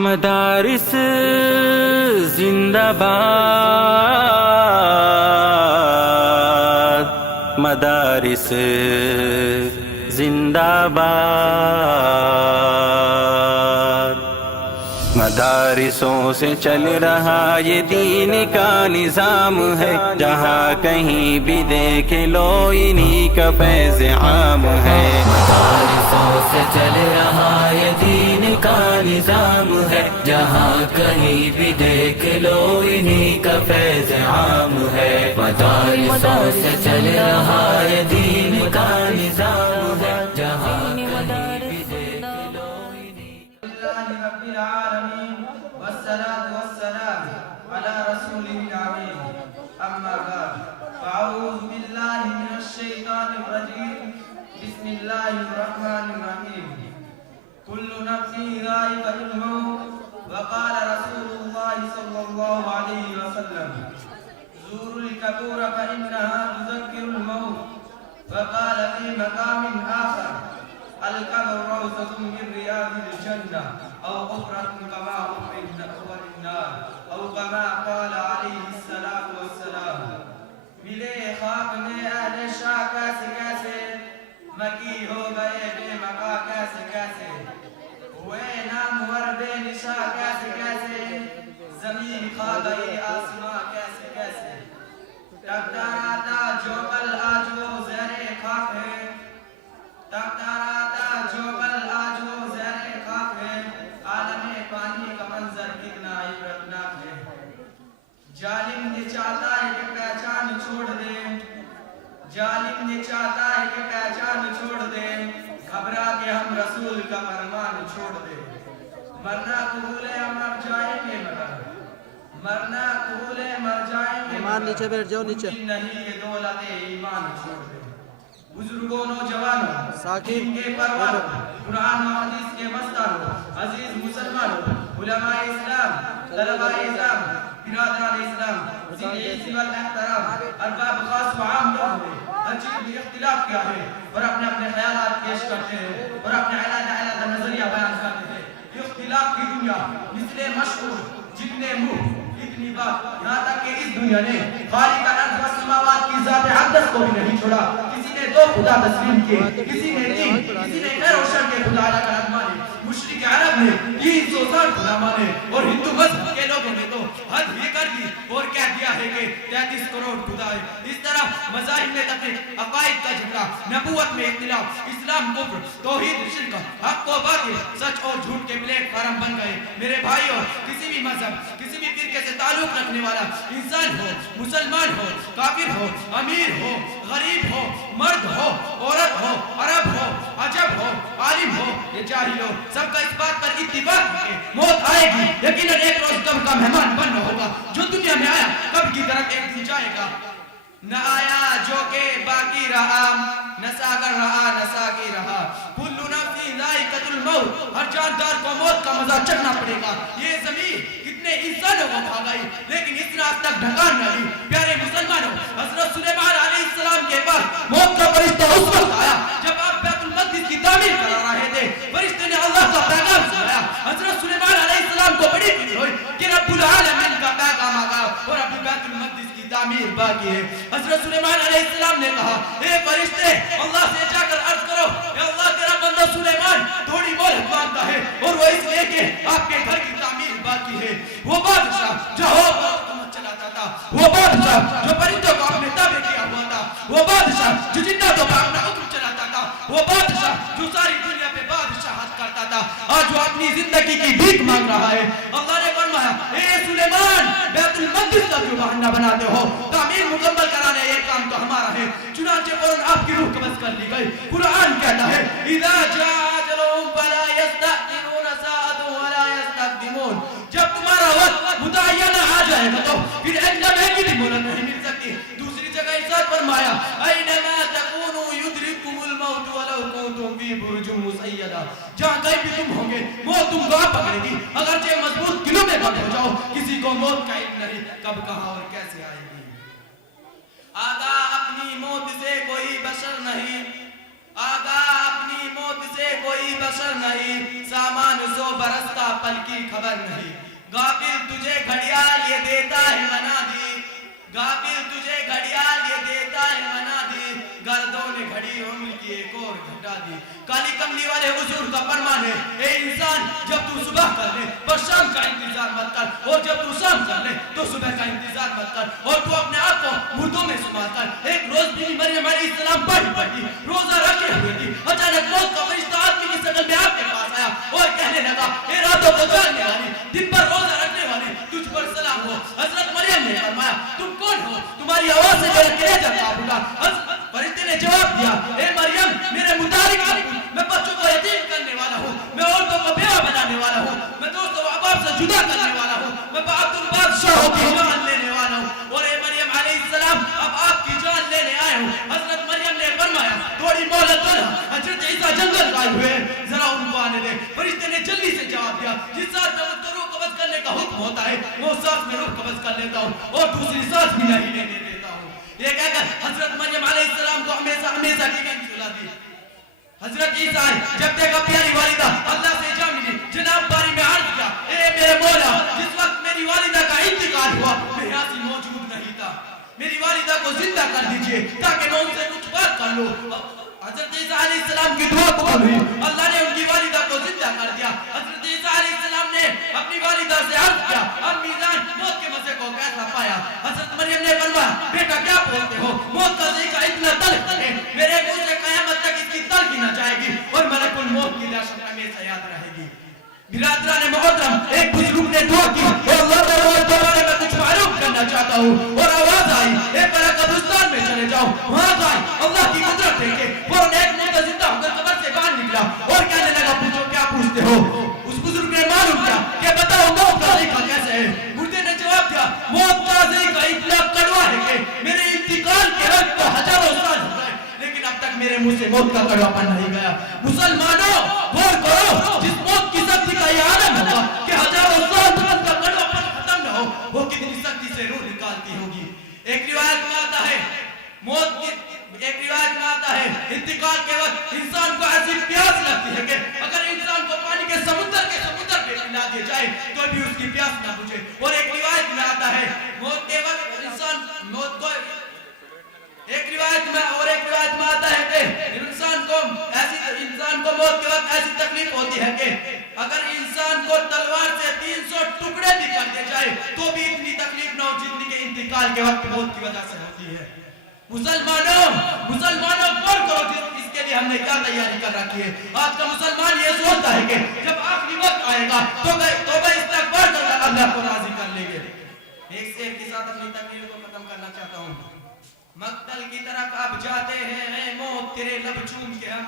मदारिस जिंदाबाद, मदारिस जिंदाबाद। मदारिसों से चल रहा ये दीन का निज़ाम है, जहाँ कहीं भी देख लो इन्हीं का फैज़ आम है। मदारिसों से चल रहा ये दीन का निज़ाम है, जहाँ कहीं भी देख लो इन्हीं का फैज़ आम है। मदारिसों से चल रहा ये दीन का निज़ाम है, जहाँ कहीं भी देख लो इन्हीं रब्बिल आलमीन वस्सलातु वस्सलामु अला रसूलिल अमीन। अम्मा बाद, अऊज़ु बिल्लाहि मिनश शैतानिर रजीम। बिस्मिल्लाहिर रहमानिर रहीम। कुल्लु नफ्सिन ज़ाइक़तुल मौत व क़ाल रसूलुल्लाहि सल्लल्लाहु अलैहि वसल्लम ज़ूरुल क़बूर फ़इन्नहा तुज़क्किरुल मौत। व क़ाल फ़ी मक़ामिन आख़र अल-क़ब्र रौज़तुम मिन रियादिल जन्नह औ हुफ़्रतुन कमा हुफ़्रित नार औ कमा क़ाल अलैहिस्सलातु वस्सलाम। मिले खाक में अहले शाह कैसे कैसे, मकी हो गए बेमका कैसे कैसे, हुए नामवर बेनिशा कैसे कैसे, ज़मीन खा गई आसमां कैसे कैसे। टकराता जो पल आज वो ज़रे खाक है, टकराता जो पल आज वो ज़रे खाक है। आलमे पानी का मंजर कितना इबरतनाक है। जालिम ने चाहता है कि पहचान छोड़ दे, जालिम ने चाहता है कि पहचान छोड़ दे, घबरा के हम रसूल का फरमान छोड़ दे। मरना कबूल है हम मर जाएंगे, मगर मरना कबूल है मर जाएंगे, ईमान नीचे बैठ जाओ, नीचे नहीं ये दौलत ईमान छोड़ दे। बुजुर्गों नौजवानों साकिब के परवानों, कुरान और हदीस के मस्तानों, अजीज मुसलमानों, उलमाए इस्लाम, तलबाए इस्लाम, बिरादरान इस्लाम, ज़िल वल एहतराम, अरबाब खास व आम लोगों ने हर चीज में इख्तिलाफ किया है और अपने अपने ख्यालात पेश करते हैं और अपने अलग-अलग नजरिया बयान करते हैं। इख्तिलाफ की दुनिया मिसले मशहूर जितने मुंह इतनी बात, यहाँ तक कि इस दुनिया ने खालिक अर्ज़ व समावात की ज़ात अक़दस को भी नहीं छोड़ा। किसी ने दो खुदा तस्लीम किए, किसी ने तीन, किसी ने गैर रोशन के खुदा अलग अलग माने। मुशरिक अरब ने 360 खुदा माने और हिंदू मज़हब के लोगों ने तो हद ये कर दी और कह दिया है कि 33 करोड़ खुदा है। इस तरह मज़ाहिब में तफरीक, अक़ाइद का झगड़ा, नबूवत में इख्तिलाफ, इस्लाम कुफ्र, तौहीद शिर्क, हक़ व बातिल, सच और झूठ के प्लेटफार्म बन गए। मेरे भाइयों, किसी भी मज़हब, किसी भी फिरके से ताल्लुक़ रखने वाला इंसान हो, मुसलमान हो, काफिर हो, अमीर हो, गरीब हो, मर्द हो, औरत हो, अरब हो, अजब हो, आलिम हो, ये जाहिल हो, सबका इस बात पर इत्तिफाक है कि मौत आएगी। यकीनन एक रोज कब्र का मेहमान बनना होगा। जो दुनिया में आया कब्र की तरफ एक दिन जाएगा। न आया जो के बाकी रहा, न सागर रहा न साकी रहा। कुल्लु नफ्सिन ज़ाइक़तुल मौत, हर जानदार को मौत का मजा चखना पड़ेगा। ये ज़मीन कितने इंसानों को खा गई, लेकिन इतना आज तक ढकान न ली। प्यारे मुसलमानों, हज़रत सुलेमान अलैहिस्सलाम के पास मौत का फरिश्ता उस वक्त आया जब आप बैतुल मक़दिस की तामीर करा रहे थे। फरिश्ते ने अल्लाह का पैगाम सुनाया। हज़रत सुलेमान अलैहिस्सलाम को बड़ी खुशी हुई कि रब्बुल आलमीन का पैगाम आ गया और अभी बैतुल मक़दिस की तामीर बाकी है। हज़रत सुलेमान अलैहिस्सलाम ने कहा, ए फरिश्ते, अल्लाह से जाकर अर्ज करो, या अल्लाह तेरा बंदा सुलेमान थोड़ी मोहलत मांगता है और वो इसलिए कि आपके घर की तामीर बाकी है। वो बादशाह जो हुकूमत चलाता था, वो बादशाह जो परिंदों को अपने ताबे किया हुआ था, वो बादशाह जो जिन्नातों पर अपना हुक्म चलाता था, वो बादशाह जो सारी दुनिया पे बादशाहत करता था, आज वो अपनी जिंदगी की भीख मांग रहा है। अल्लाह ने फरमाया, ए सुलेमान, बैतुल मक़दिस का क्यों बहाना बनाते हो? तामीर मुकम्मल कराने ये काम तो हमारा है। चुनांचे फौरन आपकी रूह कब्ज़ कर ली गई। कुरान कहता है, इज़ा जाअ अजलुहुम फला यस्तअख़िरूना साअतन वला यस्तक़दिमून। जब तुम्हारा वक्त मुतअय्यन आ जाएगा तो फिर एकदम एक भी मोहलत नहीं मिल सकती। दूसरी जगह इरशाद फरमाया, ऐनमा तकूनु युद्रिकुमुल मौत वलौ कुंतुम फी बुरुजिन मुसय्यदा। जहाँ कहीं भी तुम होंगे मौत तुमको आ पकड़ेगी, अगरचे मजबूत किलों में बंद हो जाओ। किसी को मौत का इल्म नहीं, कब कहाँ और कैसे आएगी। आगा अपनी मौत से कोई बशर नहीं, आगा अपनी मौत से कोई कोई बशर नहीं, सामान सो बरसता पल की खबर नहीं। गाफिल तुझे घड़ियाल ये देता है मना दी, गाफिल तुझे घड़ियाल ये देता है मना दी, गर्दों ने घड़ी उम्र की एक और घटा दी। काली कमली वाले हुजूर का फरमान है, ए इंसान जब तू सुबह कर ले पर शाम का इंतजार मत कर, और जब तू शाम कर ले तो सुबह का इंतजार मत कर, और तू अपने आप को मुर्दों में सुमा कर। एक रोज बीवी मरियम अलैहिस्सलाम पढ़ी रोजा रखे हुए थी, अचानक मौत का फरिश्ता आदमी की शक्ल में आपके पास आया और कहने लगा, ए रातों को जागने वाली, दिन भर रोजा रखने वाली, तुझ पर सलाम हो। हजरत मरियम ने फरमाया, तुम कौन हो? तुम्हारी आवाज से मेरा कलेजा कांप उठा। फरिश्ते ने जवाब दिया, ए मरियम मेरे मुतालिक मैं बच्चों को यतीम करने वाला हूँ, मैं औरतों को बेवा बनाने वाला हूँ, मैं दोस्तों अहबाब से जुदा करने वाला हूँ, मैं अब्दुल बादशाह की जान लेने वाला हूँ, और ए मरियम अलैहिस्सलाम अब आपकी जान लेने आया हूँ। हजरत मरियम ने फरमाया, थोड़ी मोहलत दो ना, हजरत ईसा जंगल आए हुए हैं, जरा उनको आने दे। फरिश्ते ने जल्दी से जवाब दिया, जिस साथ में मुझको रूह कब्ज करने का हुक्म होता है वो सांस में रूह कब्ज कर लेता हूँ और दूसरी सांस भी नहीं लेने देता हूँ। ये कहकर हजरत मरियम अलैहिस्सलाम को हमेशा हमेशा की गंज सुला दी। हजरत ईसा जब देखा प्यारी वालिदा अल्लाह से जा मिली, जनाब बारी में अर्ज किया, ए मेरे मौला जिस वक्त मेरी वालिदा का इंतकाल हुआ मैं यहाँ से मौजूद नहीं था, मेरी वालिदा को जिंदा कर दीजिए ताकि मैं उनसे कुछ बात कर लूं। हजरत ईसा अलैहिस्सलाम की दुआ कबूल हुई, अल्लाह ने उनकी वालिदा को जिंदा कर दिया। हजरत ईसा अलैहिस्सलाम ने अपनी वालिदा से अर्ज किया, अम्मी जान मौत के मजे को कैसा पाया? हजरत मरियम ने फरमाया, बेटा क्या बोलते हो, मौत का ज़िक्र इतना तल्ख है, मेरे मुंह से क़यामत तक इसकी तल्ख न जाएगी और मलकुल मौत की दहशत हमेशा याद रहेगी। बिरादरान मोहतरम, एक बुजुर्ग ने दुआ की, अल्लाह के बारे में कुछ मालूम करना चाहता हूँ, और आवाज आई, एक बड़ा कब्रिस्तान में चले जाओ। वहां गए, अल्लाह की कुदरत देखे वो नेक मुर्दा जिंदा होकर कब्र से बाहर निकला और कहने लगा, पूछो क्या पूछते हो? उस बुजुर्ग ने मालूम किया कि बताओ मौत का ज़िक्र कैसे है? मुर्दे ने जवाब दिया, मौत का ज़िक्र इतना कड़वा है कि मेरे इंतकाल के वक्त तो हजारों साल हो गए लेकिन अब तक मेरे मुंह से मौत का कड़वापन नहीं गया। मुसलमानों गौर करो, जिस मौत की शक्ति का ये आलम होगा कि हजारों साल तक उसका कड़वापन खत्म न हो, वो कितनी शक्ति से रूह निकालती होगी। एक रिवायत में आता है, मौत की एक रिवायत में आता है, इंतकाल के वक्त इंसान को ऐसी प्यास लगती है कि अगर इंसान को पानी के समुद्र पे पिला दिया जाए तो भी उसकी प्यास ना बुझे। और एक रिवायत में आता है, मौत के वक्त इंसान मौत को एक रिवायत में आता है कि इंसान को मौत के वक्त ऐसी तकलीफ होती है कि अगर इंसान को तलवार से 300 टुकड़े भी कर दिए जाए तो भी इतनी तकलीफ ना हो जितनी के इंतकाल के वक्त मौत की वजह से होती है। मुसलमानों गौर करो, इसके लिए हमने क्या तैयारी कर रखी है। आज का मुसलमान ये सोचता है कि जब आखिरी वक्त आएगा तो मैं इस्तगफार करके अल्लाह को राजी कर लेंगे। एक शेर के साथ अपनी तकरीर को खत्म करना चाहता हूँ। मक्तल की तरफ अब जाते हैं मौत तेरे लब चूम के हम,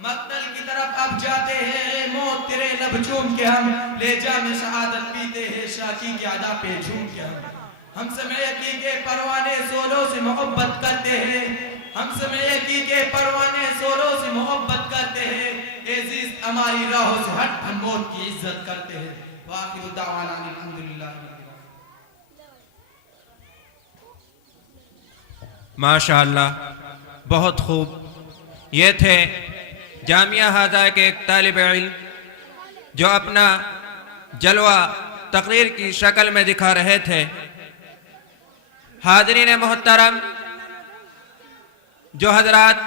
मक्तल की तरफ अब जाते हैं मौत तेरे लब चूम के हम, ले जा में शहादत पीते हैं शाकी की अदा पे झूम के हम समय यकी के परवाने सोलों से मोहब्बत करते हैं, हम समय यकी के परवाने सोलों से मोहब्बत करते हैं, अजीज हमारी राहों से हट हम मौत की इज्जत करते हैं। वाखिरु दावाना अल्हम्दुलिल्लाह। माशाअल्लाह, बहुत खूब। ये थे जामिया हाजा के एक तालिब इल्म जो अपना जलवा तकरीर की शक्ल में दिखा रहे थे। हाज़रीन मोहतरम, जो हजरात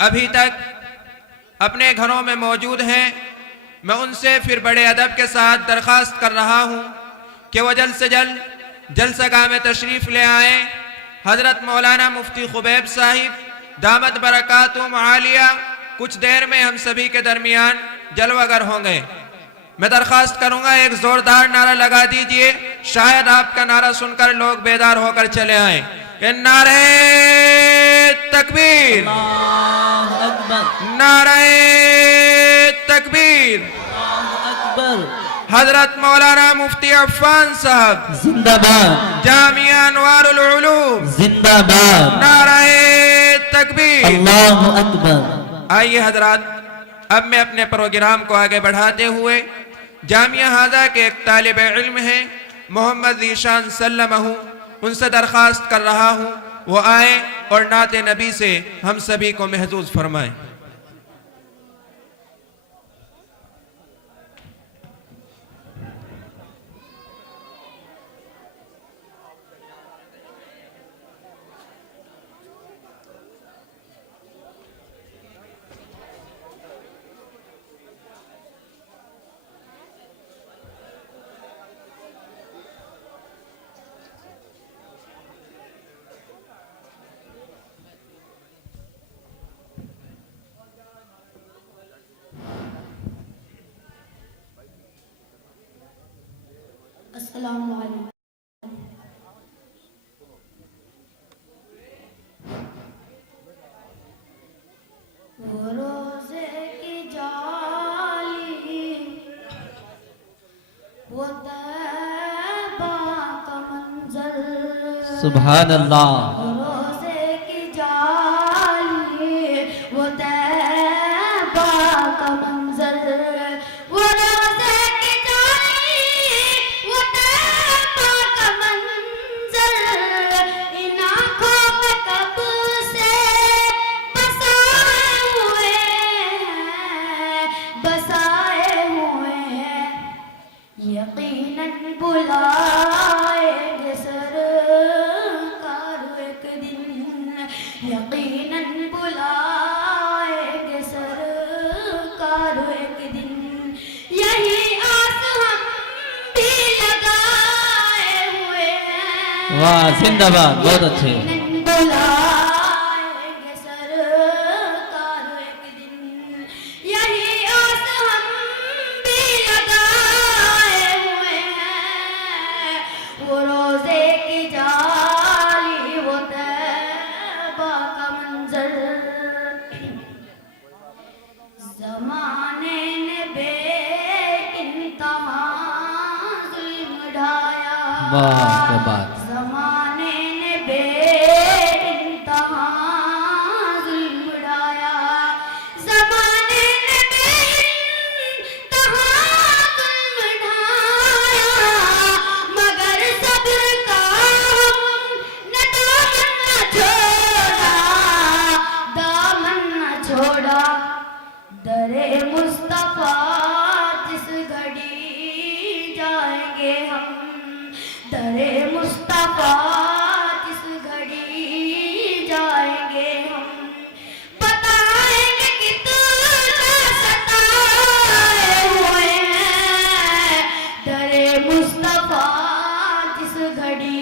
अभी तक अपने घरों में मौजूद हैं, मैं उनसे फिर बड़े अदब के साथ दरख्वास्त कर रहा हूँ कि वह जल्द से जल्द जलसागाह में तशरीफ़ ले आएँ। हज़रत मौलाना मुफ्ती खुबैब साहिब दामत बरकातुहुम आलिया कुछ देर में हम सभी के दरमियान जलवागर होंगे। मैं दरख्वास्त करूंगा एक जोरदार नारा लगा दीजिए, शायद आपका नारा सुनकर लोग बेदार होकर चले आए। नारे तकबीर, नारे तकबीर। हजरत मौलाना मुफ्ती अफ़ान साहब जिंदाबाद, जामिया अनवारुल उलूम जिंदाबाद, नारे तकबीर, अल्लाहु अकबर। आइए हजरात, अब मैं अपने प्रोग्राम को आगे बढ़ाते हुए जामिया हाजा के एक तालिब इल्म हैं मोहम्मद ज़ीशान सल्लमहु, उनसे दरख्वास्त कर रहा हूँ वो आए और नाते नबी से हम सभी को महजूज फरमाएं। अस्सलामु अलैकुम। वो रोज़े की जाली, वो तैबा का मंजर, सुभान अल्लाह। वो रोज़े की जाली, वो तैबा का मंजर, वो रोज़े की जाली, वो तैबा का मंजर, इन आँखों में कब से बसाए हुए हैं, यकीनन बुलाएंगे सरकार एक दिन, यकीनन बुलाएंगे सरकार एक दिन, यही आस हम भी लगाए हुए हैं। वाह, जिंदाबाद, बहुत अच्छे। यकीनन बुलाएंगे सरकार एक दिन, यही आस हम भी लगाए हुए हैं। वो रोज़े की जाली, वो तैबा का मंजर, ज़माने ने बेइंतहा ज़ुल्म ढाया। वाह, क्या बात। ज़माने ने बेइंतहा ज़ुल्म ढाया, ज़माने ने बेइंतहा ज़ुल्म ढाया, मगर सब्र का हमने दामन न छोड़ा, दामन न छोड़ा। दरे मुस्तफा जिस घड़ी जाएंगे हम, दरे मुस्तफा जिस घड़ी जाएंगे हम, बताएंगे कितना सताए हुए हैं। दरे मुस्तफा जिस घड़ी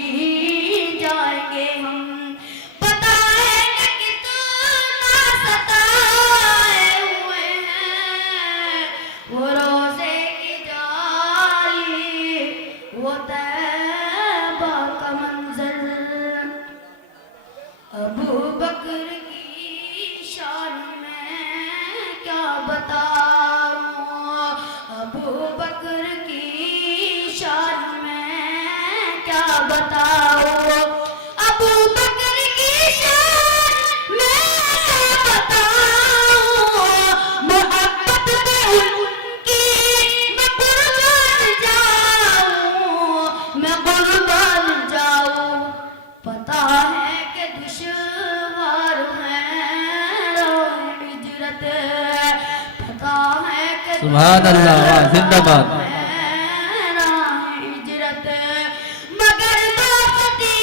जाएंगे हम, बताएंगे कितना सताए हुए हैं। वो रोज़े की जाली, वो तैबा का मंजर, अबू बकर की शान में क्या बताऊं, अबू बकर की शान में क्या बताऊं, अबू बकर की शान में क्या बताऊं, मोहब्बत में उनकी मैं कुर्बान जाऊं, मैं कुर्बान जाऊं। पता है कि दुश्वार है राह हिजरत, पता है कि सुभान अल्लाह, वाह, जिंदाबाद। राह हिजरत, मगर दोस्ती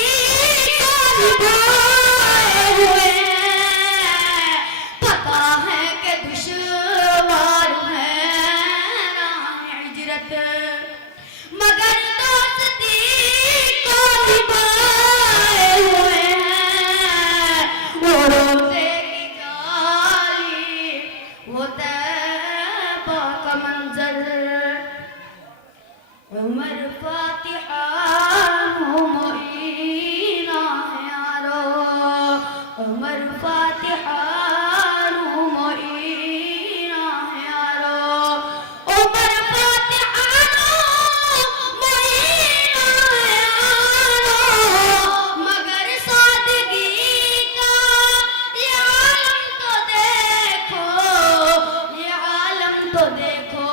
को निभाए हुए हैं। पता है कि दुश्वार है राह हिजरत, मगर दोस्ती को निभाए हुए हैं। वो रोज़े की जाली, वो तैबा का मंजर, उमर फातिहा मुईना है यारो, उमर फातिहा मुईना है यारो, उमर फातिहा मुईना है यारो, मगर सादगी का ये आलम तो देखो, ये आलम तो देखो,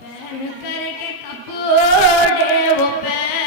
पहन करके कपड़े वो पहन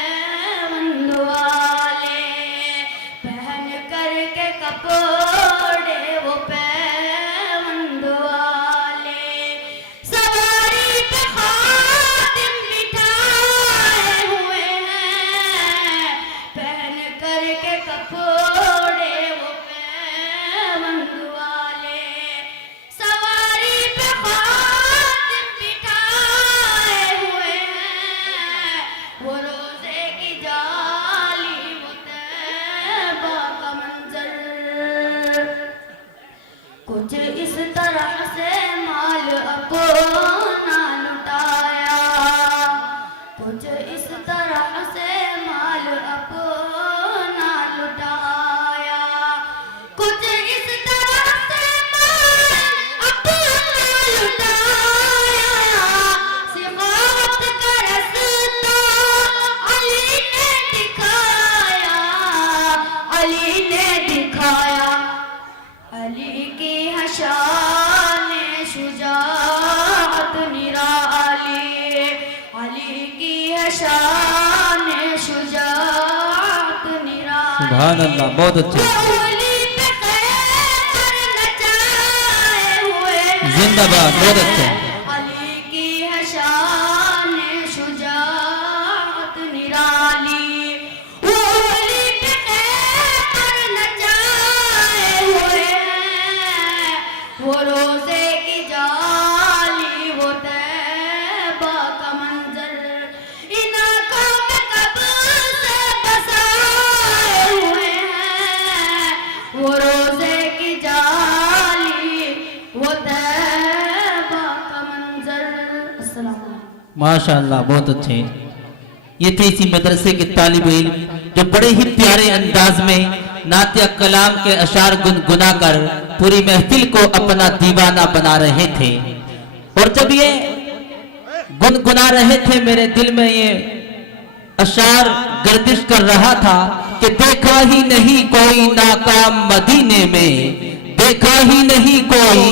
है शान शुजाअत निराली। सुभान अल्लाह, बहुत अच्छे। उंगली पे खैबर नचाए हुए हैं। जिंदाबाद, बहुत अच्छे। अली की है शान शुजाअत निराली। उंगली पे खैबर नचाए हुए हैं। वो रोजे की जाली, वो तैबा का मंजर, इन आंखों में कब से बसाए हुए हैं। वो रोजे की जाली, वो तैबा का मंजर। अस्सलाम वालेकुम। माशाअल्लाह, बहुत अच्छे। ये थे इसी मदरसे के तालिब इल्म जो बड़े ही प्यारे अंदाज में नातिया कलाम के अशार गुनगुना कर पूरी महफिल को अपना दीवाना बना रहे थे। और जब ये गुनगुना रहे थे, मेरे दिल में ये अशार गर्दिश कर रहा था कि देखा ही नहीं कोई नाकाम मदीने में, देखा ही नहीं कोई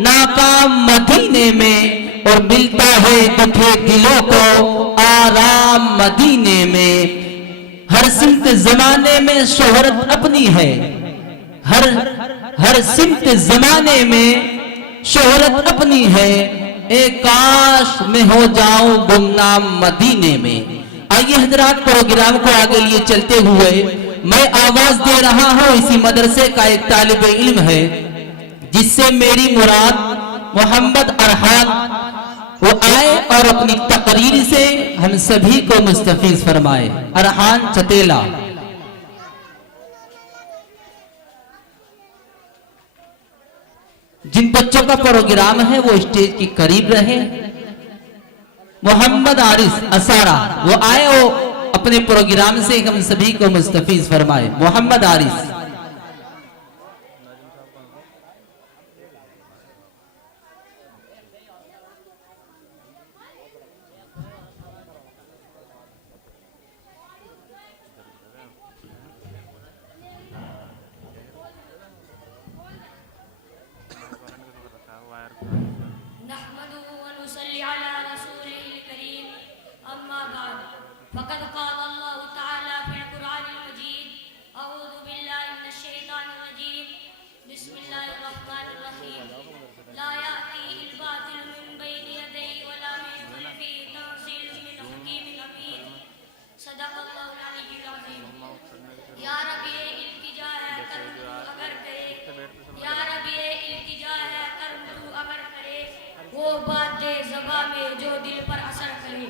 नाकाम मदीने में, और मिलता है दुखे दिलों को आराम मदीने में। हर सिमत जमाने में शोहरत अपनी है, हर सिमत जमाने में शोहरत अपनी है। एक काश में हो जाऊं गुमनाम मदीने में। आइए हजरात, प्रोग्राम को आगे लिए चलते हुए मैं आवाज दे रहा हूं इसी मदरसे का एक तालिब इल्म है जिससे मेरी मुराद मोहम्मद अरहान, वो आए और अपनी तकरीर से हम सभी को मुस्तफीज फरमाए। अरहान चतेला। जिन बच्चों का प्रोग्राम है वो स्टेज के करीब रहे। मोहम्मद आरिस असारा, वो आए, वो अपने प्रोग्राम से हम सभी को मुस्तफीज फरमाए। मोहम्मद आरिस। नहमदुहु व नुसल्ली अला रसूलिहिल करीम, अम्मा बाद। फ़क़द क़ाल अल्लाहु तआला फ़िल क़ुरआनिल मजीद, अऊज़ु बिल्लाहि मिनश शैतानिर रजीम, बिस्मिल्लाहिर रहमानिर रहीम। ला यातीहिल बातिलु मिन बैनि यदैहि व ला मिन खल्फिही, तंज़ीलुम मिन हकीमिन हमीद। सदक़ल्लाहुल अलीयुल अज़ीम। या रब्बी ये इल्तिजा है कर्म तू अगर करे, या रब्बी ये इल्तिजा है कर्म तू अगर करे, वो बात दे ज़बां में जो दिल पर असर करे।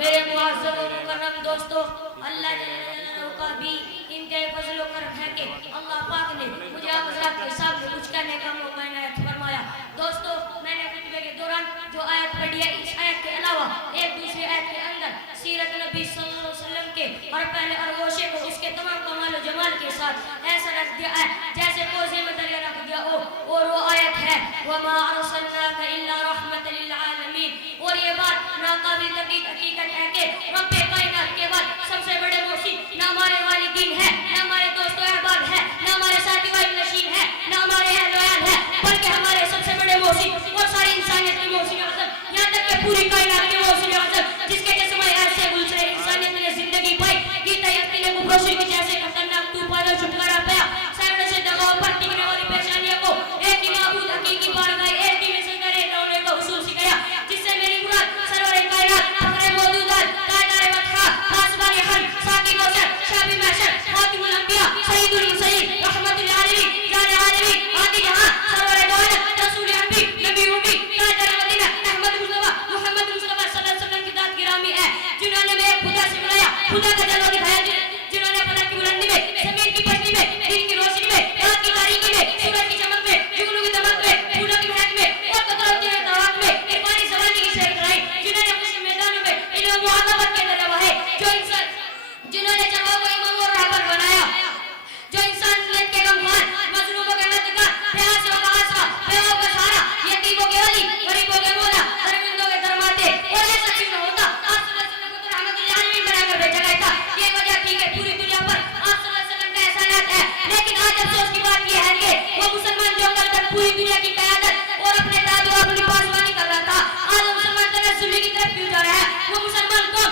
मेरे मुअज़्ज़ज़ और मुकर्रम दोस्तों, अल्लाह जल्लल्लाहु का भी इंतहाई फज़ल व करम है कि अल्लाह पाक ने मुझे आप हज़रात के सामने कुछ करने का मौका इनायत फरमाया। दोस्तों, मैंने खुतबे के दौरान जो आयत पढ़ी है, इस आयत के अलावा एक दूसरी आयत के अंदर सीरत नबी सल्लल्लाहु अलैहि वसल्लम के और पहले अरगोशे को उसके तमाम कमाल और जमाल के साथ ऐसा रख दिया है जैसे कोसे में दरिया रख दिया हो। और वो आयत है वमा अरसलनाका इल्ला रहमतल लिल आलमीन। और ये बात नाकाबिल तकीद हकीकत है कि रब्बे कायनात के बाद सबसे बड़े मौसी ना हमारे वालिदीन है, ना हमारे दोस्तों अहबाब है, ना हमारे साथी वाहिद नशीन है, ना हमारे अहल है, बल्कि हमारे सबसे बड़े मौसी और सारी इंसानियत के मौसी आज़म, यहाँ तक कि पूरी कायनात के मौसी आज़म जिसके जैसे ऐसे गुजरे इंसानियत ने जिंदगी पाई, गीता यक्ति ने कुफरोशी की जैसे खतरनाक तूफान और छुटकारा पाया, सैकड़ों से दगाओं पर टिकने वाली परेशानियों को एक ही माबूद हकीकी बारगाह एक ही में सिकरे रोने का उसूल सिखाया, जिससे मेरी मुराद सरवरे कायनात फखरे मौजूदात कायदाए वतहा आसमानी हल साकी कौसर शाफी महशर खातिमुल अंबिया सय्यदुल मुरसलीन रहमतुल आलमीन जाने आलमी आदि जहां सरवरे दो आलम रसूल अम्मी नबी उम्मी ताजर मदीना अहमद मुस्तफा मोहम्मद मुस्तफा सल्लल्लाहु अलैहि वसल्लम की दात गिरामी है, जिन्होंने मेरे खुदा से मिलाया, खुदा का जलवा दिखाया, जिन्होंने फलक की बुलंदी में, जमीन की पस्ती में, दिन की रोशनी में, रात की तारीकी में, सूरज की चमक में, जुगनू की दमक में, फूलों की महक में और कतरत के तवाफ में इरफानी ज़बानी की सैर कराई, जिन्होंने खुश मैदानों में इल्म मुआज़मत के दरवा है, जो इंसान जिन्होंने जगह को इमाम और रहबर बनाया, जो इंसानियत के गमखान मजलूमों के मददगार प्यासों का आसरा बेवों का सहारा यतीमों के वली गरीबों के मौला दरमिंदों के दरमाते और ये सच में होता आप सल्लल्लाहु अलैहि वसल्लम को रहमतुल आलमीन बनाकर भेजा गया था। ये वजह थी कि पूरी दुनिया पर आप सल्लल्लाहु अलैहि वसल्लम का एहसानात है, लेकिन आज अफसोस की बात यह है कि वो मुसलमान जो कल तक पूरी दुनिया की क़यादत और अपने दादों अपनी पासबानी कर रहा था, आज वो मुसलमान तनज़्ज़ुली की तरफ क्यों जा रहा है। वो मुसलमान कौम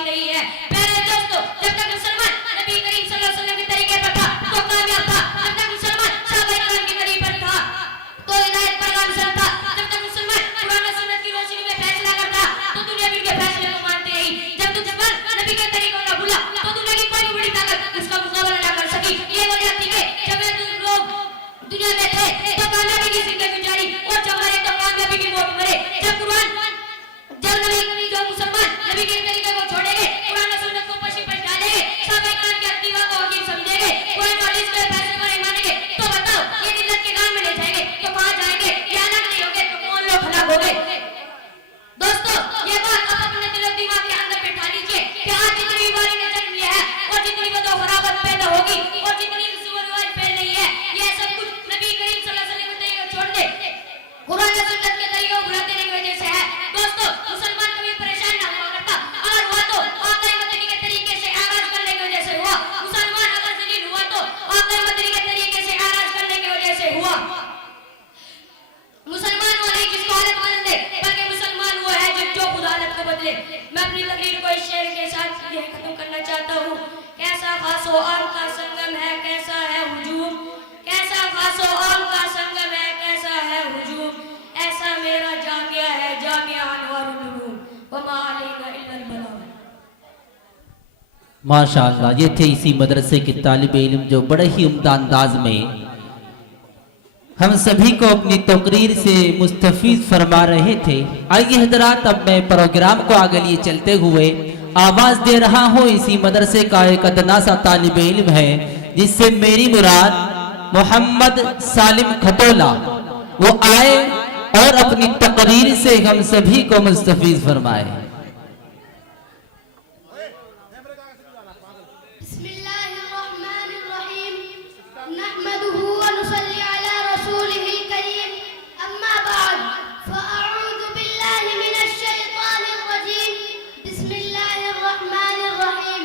बाकी नहीं है। प्यारे दोस्तों, जब तक मुसलमान नबी करीम सल्लल्लाहु अलैहि वसल्लम के तरीके पर था तो कामयाब था। जब तक मुसलमान सहाबा किराम के करीब पर था तो हिदायत पर गामजन था। जब तक मुसलमान कुरान और सुन्नत की रोशनी में फैसला करता तो दुनिया भी उनके फैसले को मानते ही। जब मुसलमान नबी के तरीकों का भूला तो दुनिया की कोई भी बड़ी ताकत उसका मुकाबला न कर सकी। ये वजह थी कि जब लोग दुनिया में थे तो कामयाबी की जिंदगी गुजारी और जब मरे तो कामयाबी की मौत मरे। जब नबी जो मुसलमान नबी के तरीके को छोड़ेंगे, कुरान और सुन्नत को पशी पर डालेंगे, सहाबा किराम के अकीदा को हकीम समझेंगे, कुरान और हदीस के फैसले को नहीं मानेंगे, तो बताओ ये जिल्लत के गांव में ले जाएंगे तो कहां जाएंगे? ये अलग नहीं होंगे तो कौन लोग हलाक होंगे? दोस्तों, ये बात आप अपने दिल और दिमाग के अंदर बिठा लीजिए कि आज जितनी बीमारी ने जन्म लिया है और जितनी बदौखराबत पैदा होगी और जितनी रिवाज फैल रही है, ये सब कुछ नबी करीम सल्लल्लाहु अलैहि वसल्लम के तरीके को छोड़ दे, कुरान और सुन्नत के तरीके को भुला देने की वजह से है। दोस्तों, मुसलमान कभी परेशान ना हुआ करता, अगर हुआ तो आका मदनी के तरीके से आगाज करने की वजह से हुआ। मुसलमान अगर जलील हुआ तो आका मदनी के तरीके से आगाज करने की वजह से हुआ। मुसलमान वो नहीं जिसको हालत बदल दे, बल्कि मुसलमान वो है जो खुद हालत को बदले। मैं अपनी तकरीर को इस शेर के साथ यह खत्म करना चाहता हूँ। कैसा खासो आम का संगम है, कैसा है हुजूम, कैसा खासो आम का संगम है, कैसा है हुजूम, ऐसा मेरा जामिया है, जामिया अनवारुल उलूम, वमा अलैना इल्लल बलाग। माशाअल्लाह, ये थे इसी मदरसे के तालिब इल्म जो बड़े ही उम्दा अंदाज में हम सभी को अपनी तकरीर से मुस्तफीद फरमा रहे थे। आइए हजरात, अब मैं प्रोग्राम को आगे लिए चलते हुए आवाज दे रहा हूँ इसी मदरसे का एक अदना सा तालिब इल्म है जिससे मेरी मुराद मोहम्मद सालिम खतोला, वो आए और अपनी तकरीर से हम सभी को मुस्तफीद फरमाए। बिस्मिल्लाहिर्रहमानिर्रहीम, नहमदुहु व नुसल्ली अला रसूलिहिल करीम, अम्मा बाद, फअऊज़ु बिल्लाहि मिनश शैतानिर रजीम, बिस्मिल्लाहिर्रहमानिर्रहीम,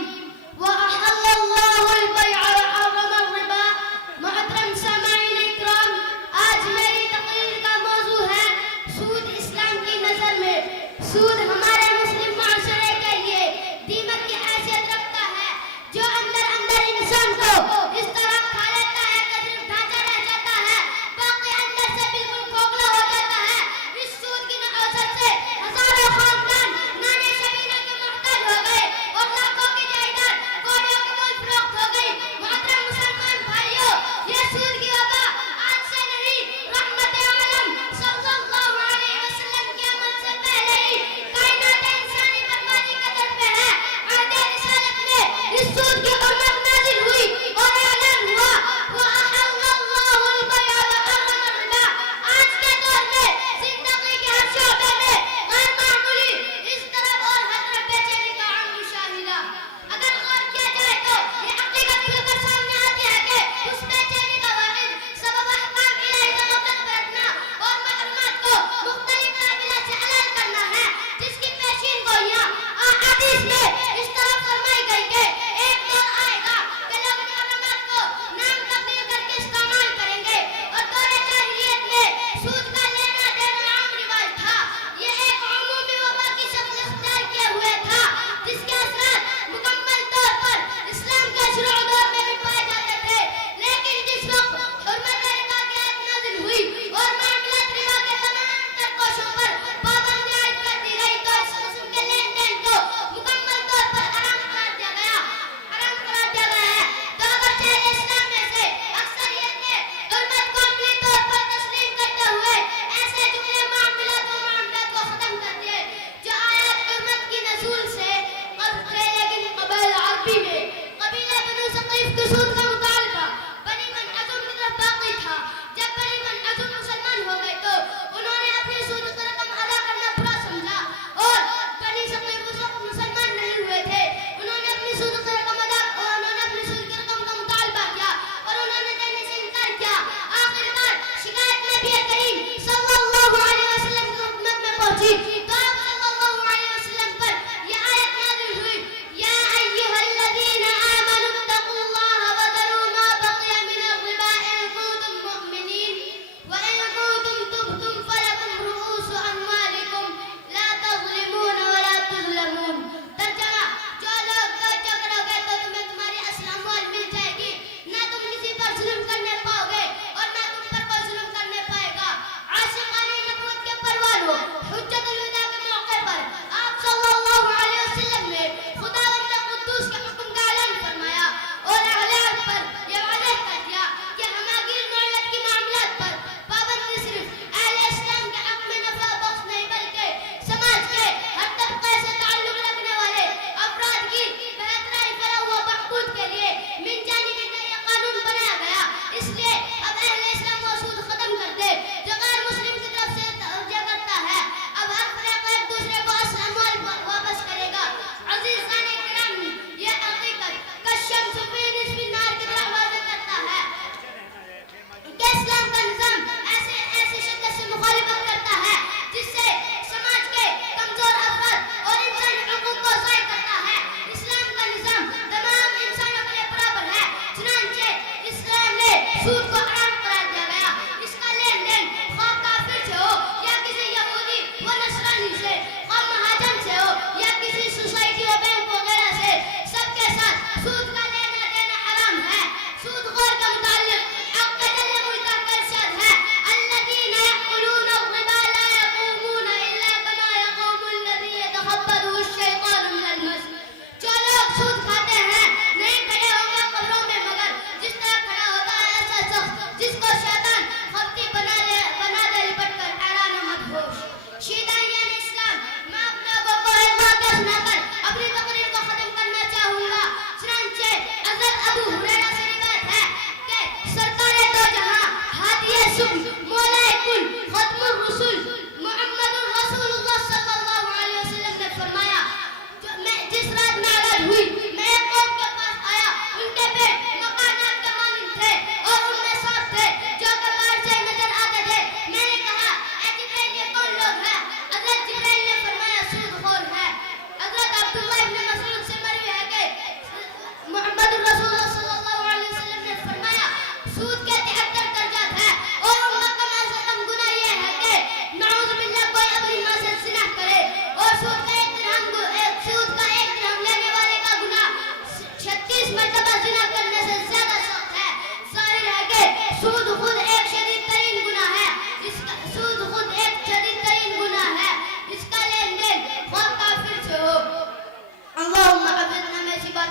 व अहल्लल्लाहुल बैअ व हर्रमर रिबा। मोहतरम सामाईन इकराम, आज मेरी तकरीर का मौजू है सूद इस्लाम की नजर में। सूद हमारे मुस्लिम माशरे के लिए दीमक की हैसियत रखता है जो अंदर अंदर इंसान को इस तरह खा लेता है कि सिर्फ ढांचा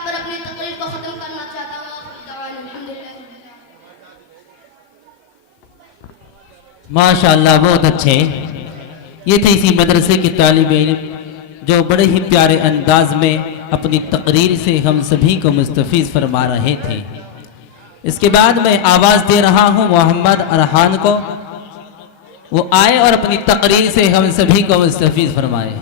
पर अपनी तकरीर को ख़त्म करना चाहता हूँ। माशाअल्लाह, बहुत अच्छे। ये थे इसी मदरसे के तालिब इल्म जो बड़े ही प्यारे अंदाज में अपनी तकरीर से हम सभी को मुस्तफीज फरमा रहे थे। इसके बाद मैं आवाज दे रहा हूं मोहम्मद अरहान को, वो आए और अपनी तकरीर से हम सभी को मुस्तफीज फरमाए।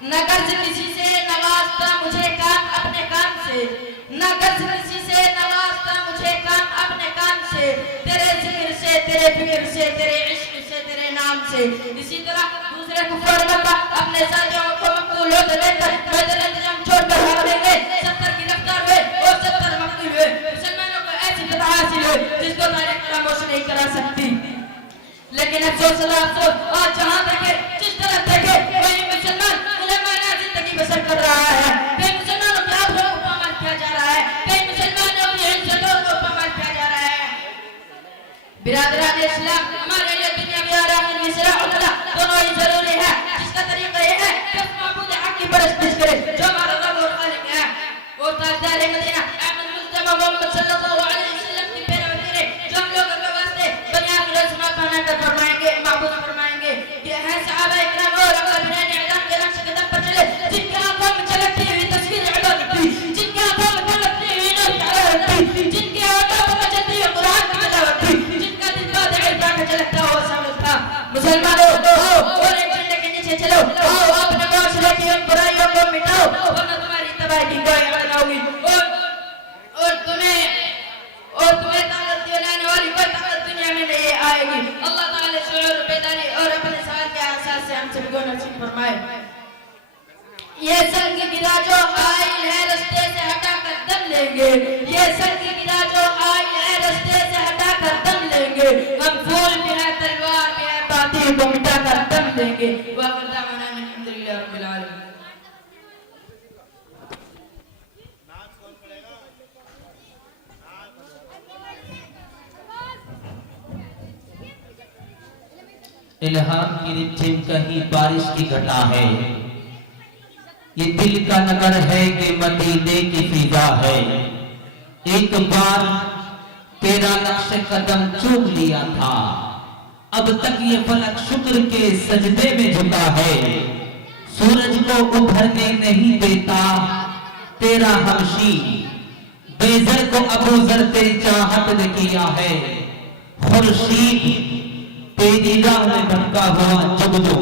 न कर्ज किसी से नवाजता मुझे काम अपने काम से, न कर्ज किसी से नवाजता मुझे काम अपने काम से, तेरे जिक्र से, तेरे फिक्र से, तेरे इश्क से, तेरे नाम से। इसी तरह दूसरे कुफार मक्का अपने साथियों को मकतूल होते देखकर पैदल इंतजाम छोड़कर भाग देंगे। 70 गिरफ्तार हुए और 70 मकतूल हुए। मुसलमानों को ऐसी फतह हासिल हुई जिसको तारीख खामोश नहीं करा सकती। लेकिन अफसोस अफसोस, आज जहाँ देखे जिस तरफ देखे वही मुसलमान उलमाना जिंदगी बसर कर रहा है। कई मुसलमानों के आबरूओं को पामाल किया जा रहा है, कई मुसलमानों की इज्जतों को पामाल किया जा रहा है। बिरादरान इस्लाम, हमारे लिए दुनिया में और आखिर में सलाह और तला दोनों ही जरूरी है। जिसका तरीका यह है कि उस माबूद हक की परस्तिश करे जो हमारा रब और खालिक है और ताजदार मदीना अहमद मुस्तफा मोहम्मद सल्लल्लाहु अलैहि वसल्लम की पैरवी करे, जो हम लोगों के वास्ते दुनिया की रोज़ खाना कर फरमाएंगे, माबूद फरमाएंगे कि है सहाबा इकराम और अकबर बिन निज़ाम के नक्श कदम पर चले, जिनकी आंखों में झलकती हुई तस्वीर इबादत थी, जिनकी आंखों में झलकती हुई नूर तारात थी, जिनकी आंखों में बजती हुई कुरान की तिलावत थी, जिनका दिल का इल्फा का झलकता हुआ सामने था। मुसलमानों आओ और एक झंडे के नीचे चलो, आओ अपने माशरे की उन बुराइयों को मिटाओ वरना तुम्हारी तबाही की कोई आवाज़ होगी और तुम्हें ताकत दिलाने वाली कोई ताकत दुनिया में नहीं आएगी। अल्लाह ताला शऊर बेदारी और अपने सवाल के आसास से हम सभी को नसीब फरमाए। ये संग गिरा जो आइल है रास्ते से हटा कर दम लेंगे, ये संग गिरा जो आइल है रास्ते से हटा कर दम लेंगे, हम फूल भी है तलवार भी है बातें को मिटा कर दम लेंगे। वाक़िअ दावाना अल्हम्दुलिल्लाह रब्बिल आलमीन। इल्हाम की रिमझिम कहीं बारिश की घटा है, ये दिल का नगर है कि मदीने की फिजा है। एक बार तेरा नक्श कदम चूम लिया था, अब तक ये फलक शुक्र के सजदे में झुका है। सूरज को उभरने नहीं देता तेरा हमशी, बेजर को अबूजर तेरी चाहत ने किया है। खुर्शीद तेरी राह में भटका हुआ जुगनू,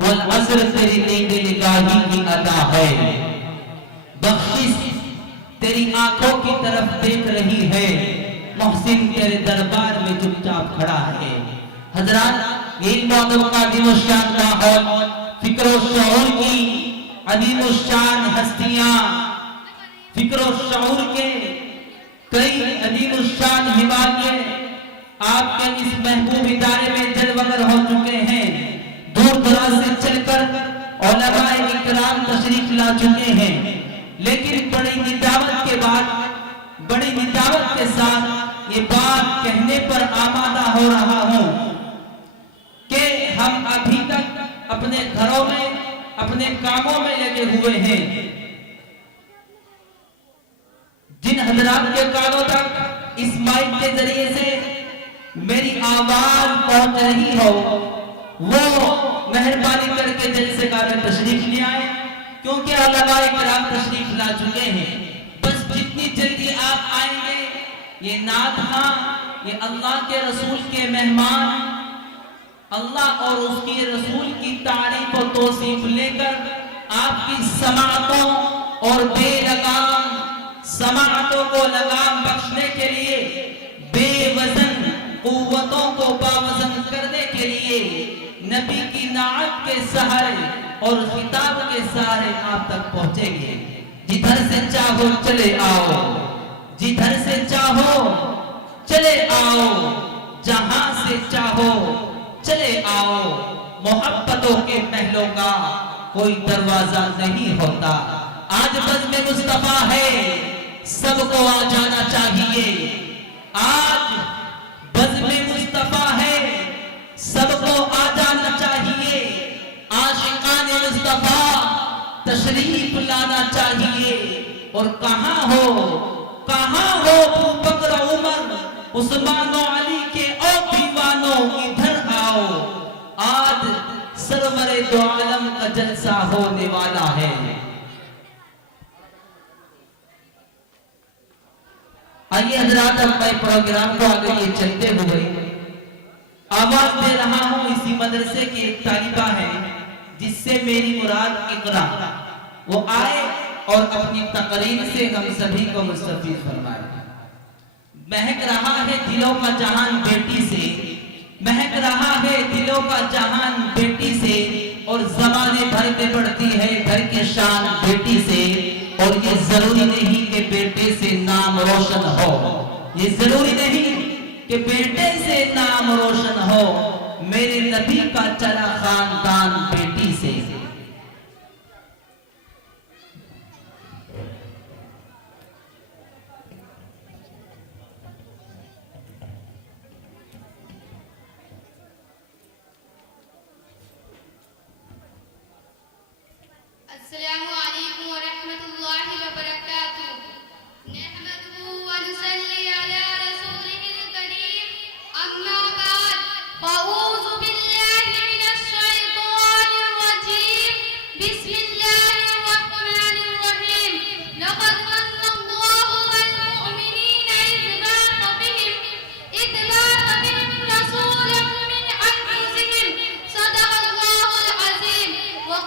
वल असर तेरी नींद निगाही की अदा है। बख्शिश तेरी आंखों की तरफ देख रही है, मोहसिन तेरे दरबार में चुपचाप खड़ा है। हजरात, ये मौजूद का अजीमुश्शान माहौल, फिक्र और शऊर की अजीमुश्शान हस्तियां, फिक्र और शऊर के कई अजीमुश्शान हिमालय आपके इस महबूब इदारे में जलवगर हो चुके हैं। दूर दराज से चलकर उलमाए इकराम तशरीफ ला चुके हैं, लेकिन बड़ी निदावत के बाद, बड़ी निदावत के साथ ये बात कहने पर आमादा हो रहा हूं कि हम अभी तक अपने घरों में, अपने कामों में लगे हुए हैं। जिन हजरात के कानों तक इस माइक के जरिए से मेरी आवाज पहुंच रही हो, वो मेहरबानी करके जलसेगाह में तशरीफ ले आए, क्योंकि उलमाए किराम तशरीफ ला चुके हैं। बस जितनी जल्दी आप आएंगे, ये नात खां, ये अल्लाह के रसूल के मेहमान, अल्लाह और उसके रसूल की तारीफ और तौसीफ लेकर आपकी समाअतों और बेलगाम समाअतों को लगाम बख्शने के लिए, बेवजन कुव्वतों को बावजन करने के लिए नबी की नात के सहारे और खिताब के सहारे आप तक पहुंचेंगे। जिधर से चाहो चले आओ, जिधर से चाहो चले आओ, जहां से चाहो चले आओ। मोहब्बतों के महलों का कोई दरवाजा नहीं होता। आज बज़्म मुस्तफा है, सबको आ जाना चाहिए। आज बज़्म मुस्तफा है, सबको आ जाना चाहिए। आशिकाने मुस्तफा तशरीफ लाना चाहिए। और कहां हो अबू बकर, उमर, उस्मान और अली के ओ दीवानों, इधर आओ। आज सरवरे दो आलम का जलसा होने वाला है। आइए हजरात, अपने प्रोग्राम को आगे ये चलते हुए आवाज दे रहा हूं इसी मदरसे की एक तालिबा है जिससे मेरी मुराद इकरा, वो आए और अपनी तकरीर से हम सभी को मुस्तफीद फरमाए। महक रहा है दिलों का जहान बेटी से, महक रहा है दिलों का जहान बेटी से, और ज़माने भर में बढ़ती है घर की शान बेटी से। और ये जरूरी नहीं कि बेटे से नाम रोशन हो, ये जरूरी नहीं कि बेटे से नाम रोशन हो, मेरे नबी का चला खानदान बेटी से। अस्सलामु अलैकुम व रहमतुल्लाहि व बरकातुहू। नहमदुहु व नुसल्ली अला रसूलिहिल करीम, अम्मा बाद, फ़अऊज़ु बिल्लाहि मिनश शैतानिर रजीम, बिस्मिल्लाहिर रहमानिर रहीम। लक़द मन्नल्लाहु अल मुअ्मिनीना इज़ बअसा बिहिम रसूलन मिन अनफुसिहिम, सदक़ल्लाहुल अज़ीम। व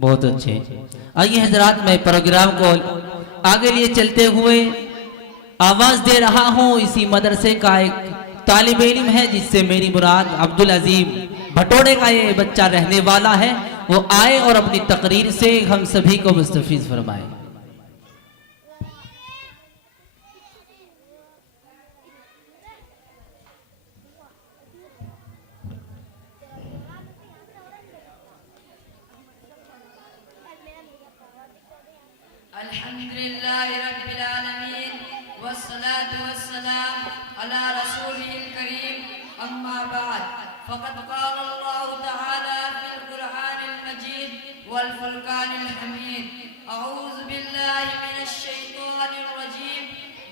बहुत अच्छे। आइए हजरात, मैं प्रोग्राम को आगे लिए चलते हुए आवाज दे रहा हूं इसी मदरसे का एक तालिब इल्म है जिससे मेरी मुराद अब्दुल अजीम भटोड़े का ये बच्चा रहने वाला है। वो आए और अपनी तकरीर से हम सभी को मुस्तफीज फरमाए। अल्हम्दुलिल्लाह रब्बिल आलमीन वस्सलातु वस्सलाम अला रसूलिल करीम अम्मा बाद फ़क़द क़ाल अल्लाहु तआला फ़िल क़ुरआनिल मजीद वल फ़ुरक़ानिल हमीद अऊज़ु बिल्लाहि मिनश शैतानिर रजीम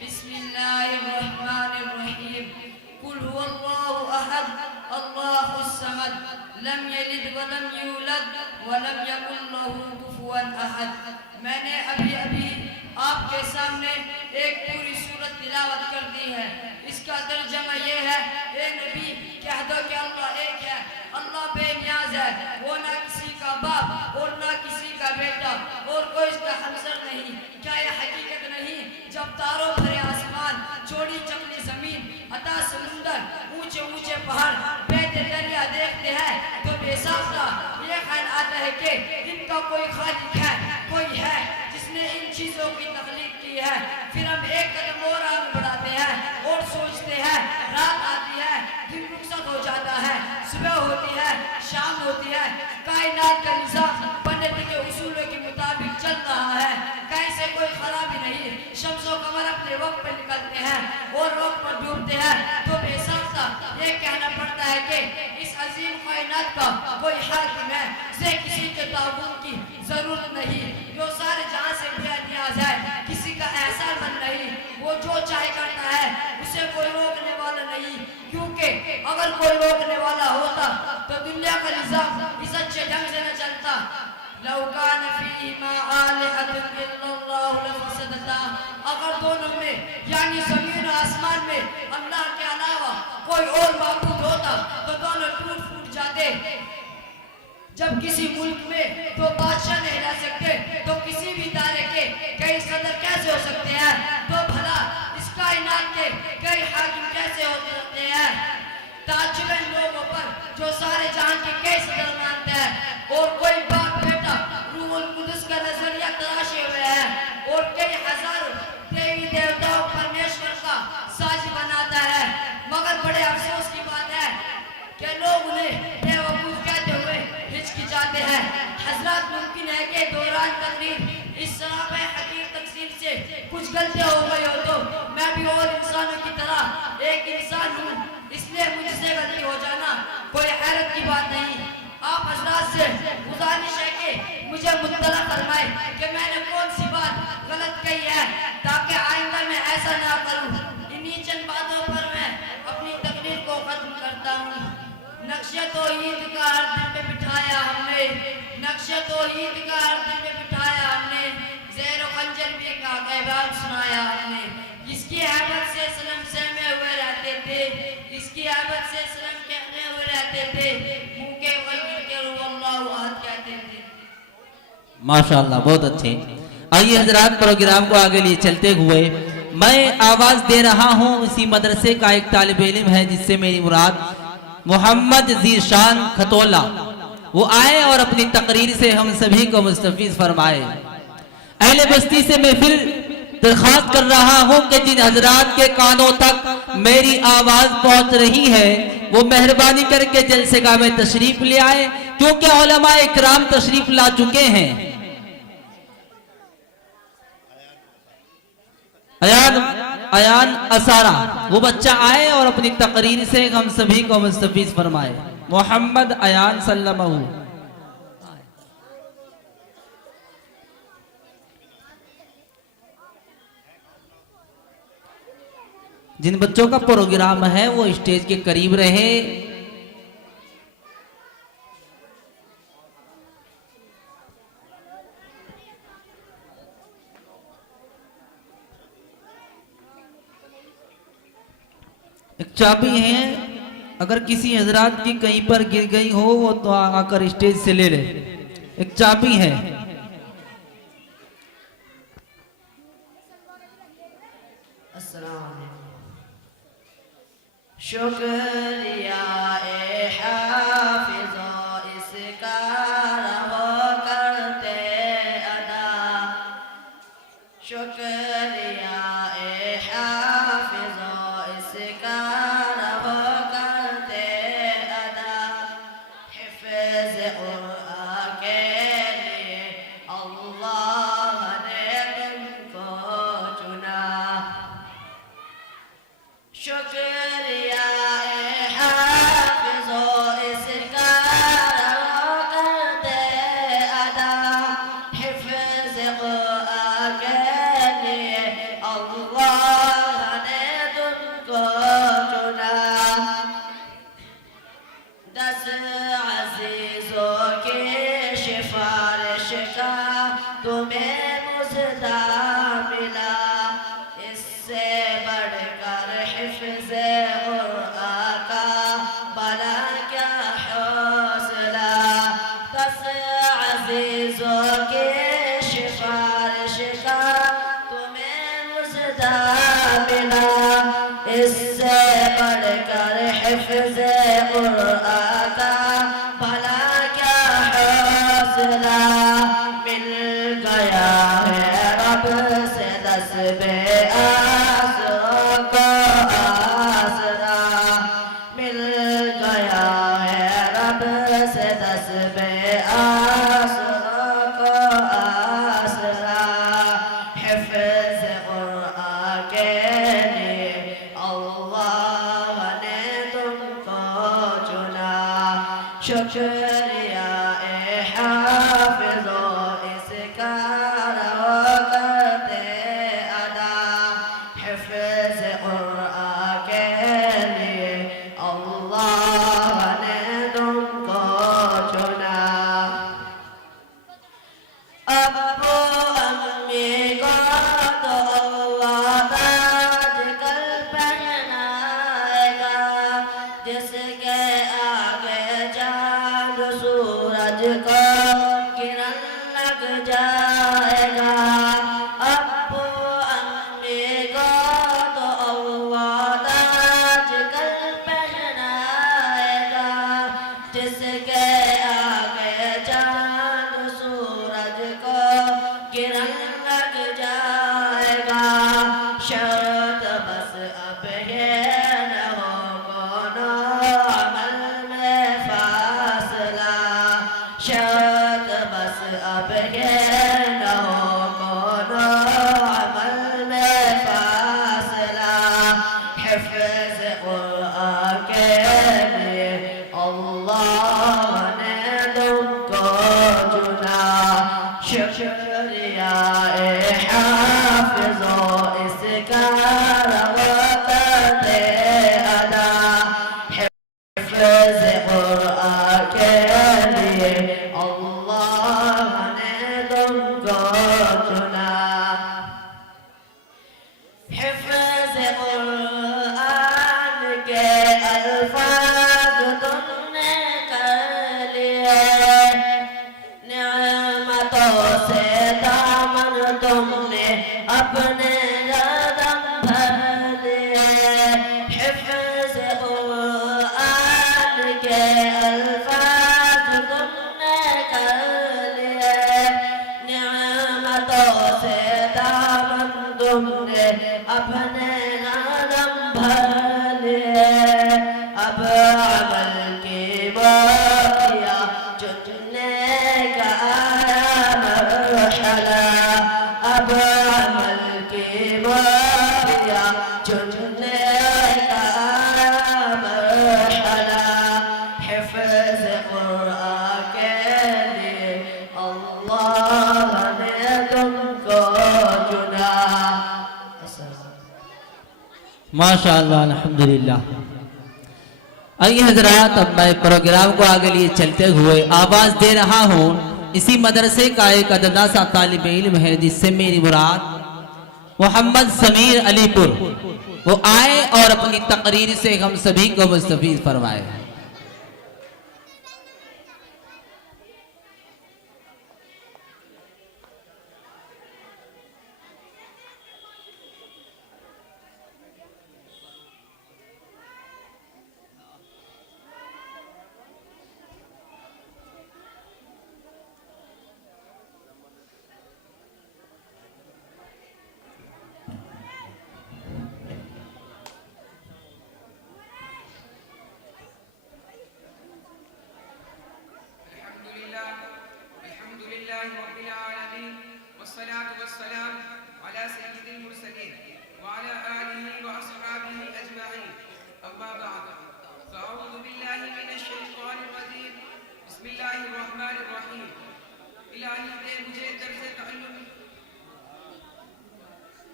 बिस्मिल्लाहिर रहमानिर रहीम कुल हुवल्लाहु अहद अल्लाहुस समद लम यलिद व लम यूलद व लम यकुल लहू कुफुवन अहद। मैंने अभी अभी आपके सामने एक पूरी सूरत तिलावत कर दी है। इसका तर्जमा ये है, ए नबी कह दो कि अल्लाह एक है, अल्लाह बेनियाज है, वो ना किसी का बाप और ना किसी का बेटा और कोई इसका हमसर नहीं। क्या यह हकीकत नहीं जब तारों भरे आसमान, चौड़ी चपली जमीन, अता समुंदर, ऊंचे ऊंचे पहाड़, बहते दरिया देखते हैं तो बेसाख्ता ये ख्याल आता है कि इनका कोई खालिक है, कोई है जिसने इन चीजों की तख्लीक की है। फिर हम एक कदम और आगे बढ़ाते हैं और सोचते हैं, रात आती है, दिन रुखसत हो जाता है, सुबह होती है, शाम होती है, कायनात का निज़ाम पन्नती के उसूलों के मुताबिक चल रहा है, कहीं से कोई खराबी नहीं। शम्स और कमर अपने वक्त पर निकलते हैं और वक्त पर डूबते हैं तो बेसाख्ता ये कहना पड़ता है कि इस अजीम कायनात का कोई हाकिम है, से किसी के ताबून की जरूरत नहीं, जो सारे जहां से बेनियाज है, किसी का एहसान मन नहीं, वो जो चाहे करता है, उसे कोई रोकने वाला नहीं। क्योंकि अगर कोई रोकने वाला होता तो दुनिया का निज़ाम इस अच्छे ढंग से न चलता। लौ कान फीहिमा आलिहतुन इल्लल्लाहु लफसदता, अगर दोनों में यानी जमीन और आसमान में अल्लाह के अलावा कोई और माबूद होता तो दोनों टूट फूट जाते। जब किसी मुल्क में दो बादशाह नहीं रह सकते तो किसी भी इदारे के कई सदर कैसे हो सकते हैं, तो भला इस कायनात के कई हाकिम कैसे हो सकते हैं। ताज्जुब इन लोगों पर जो सारे जहां के कई सदर मानते हैं और कोई बाप बेटा रूहुल कुदस का नजरिया तराशे हुए हैं और कई हजारों देवी देवताओं परमेश्वर का साज बनाता है। मगर बड़े अफसोस की बात है कि लोग उन्हें बेवकूफ कहते हुए हिचकिचाते हैं। हजरत मुमकिन है कि दौरान तकरीर इस शराब हकीर तकसीर से कुछ गलतियां हो गई हो तो मैं भी और इंसानों की तरह एक इंसान हूँ, इसलिए मुझसे गलती हो जाना कोई हैरत की बात नहीं। आप हजरत से गुजारिश है कि मुझे मुत्तला फरमाए कि मैंने कौन सी बात गलत कही है ताकि आइंदा मैं ऐसा ना करूँ। इन्हीं चंद बातों पर मैं अपनी तकरीर को खत्म करता हूँ। नक्शे तौहीद का हर दिल पे बिठाया हमने, नक्शे तौहीद का हर दिल पे बिठाया हमने, ज़ेर खंजर भी का कहवार सुनाया हमने। इसकी हैबत से सनम सहमे हुए रहते थे, इसकी हैबत से सनम कहने हुए रहते थे, मुंह के बल के रूह अल्लाह अहद कहते थे। माशाअल्लाह, बहुत अच्छे। आइए हजरात, प्रोग्राम को आगे लिए चलते हुए मैं आवाज दे रहा हूँ इसी मदरसे का एक तालिब इल्म है जिससे मेरी मुराद मोहम्मद ज़ीशान खतौला, वो आए और अपनी तकरीर से हम सभी को मुस्तफीज फरमाए। अहले बस्ती से मैं फिर दरखास्त कर रहा हूँ कि जिन हजरात के कानों तक मेरी आवाज पहुंच रही है वो मेहरबानी करके जलसेगाह में तशरीफ ले आए, क्योंकि उलमा इकराम तशरीफ ला चुके हैं। अयान असारा, वो बच्चा आए और अपनी तकरीर से हम सभी को मुस्तफीज फरमाए। मोहम्मद अयान सल्लमहु। जिन बच्चों का प्रोग्राम है वो स्टेज के करीब रहे। एक चाबी है अगर किसी हजरात की कहीं पर गिर गई हो वो तो आकर स्टेज से ले ले, एक चाबी है। शुक्रिया ए हाफिज़ो इसका रहो करते अदा, शुक्रिया ए हाफिज़ो इसका रहो करते अदा, हिफ़्ज़ क़ुरआन के लिए अल्लाह ने तुमको चुना। शुक्रिया ए हाफिज़ो इसका रहो करते अदा, हिफ़्ज़ क़ुरआन के लिए अल्लाह ने तुमको चुना। 10 अज़ीज़ों की सिफ़ारिश का तुम्हें मुज़दा मिला, इससे बढ़कर हिफ़्ज़ क़ुरआन का भला क्या हौसला। 10 अज़ीज़ों की सिफ़ारिश का तुम्हें मुज़दा मिला, इससे बढ़कर हिफ़्ज़ क़ुरआन का भला क्या हौसला। मिल गया है रब से 10 बेआसरों को आसरा, मिल गया है रब से 10 बेआसरों को आसरा। हिफ़्ज़ क़ुरआन के लिए अल्लाह ने तुमको चुना। शुक्रिया ए हाफिज़ो इसका रहो करते अदा, हिफ़्ज़ क़ुरआन के लिए अल्लाह ने तुमको चुना। अब्बू अम्मी को तो अल्लाह ताज कल पहनाएगा, जिसके आगे चाँद सूरज को किरण लग जाएगा। अब्बू अम्मी को तो अल्लाह ताज कल पहनाएगा, जिसके आगे चाँद सूरज को किरण लग जाएगा। शर्त बस अब ये न हो कोनो अमल में फासला, शर्त बस अब ये न हो कोनो अमल में फासला। हिफ़्ज़ क़ुरआन के लिए अल्लाह ने तुमको चुना। शुक्रिया ए हाफिज़ो इसका रहो करते अदा, हिफ़्ज़ क़ुरआन के लिए अल्लाह ने तुमको चुना। हिफ़्ज़ क़ुरआन के अल्फाज़ तुमने कर लिए, निअमतों से दामन तुमने अपने कदम भर लिए। हिफ़्ज़ क़ुरआन के अल्फाज़ तुमने कर लिए, निअमतों से दामन तुमने अपने कदम भर लिए। अब अमल की बातिया चुनने का आया मरहला, अब अमल की बातिया चुनने का आया मरहला। हिफ़्ज़ क़ुरआन के लिए अल्लाह ने तुमको चुना। माशाअल्लाह, अल्हम्दुलिल्लाह। आइए हजरात, अब मैं प्रोग्राम को आगे लिए चलते हुए आवाज दे रहा हूँ इसी मदरसे का एक अदना सा तालिब इल्म है, जिससे मेरी मुराद मोहम्मद समीर अलीपुर, वो आए और अपनी तकरीर से हम सभी को मुस्तफीद फरमाए।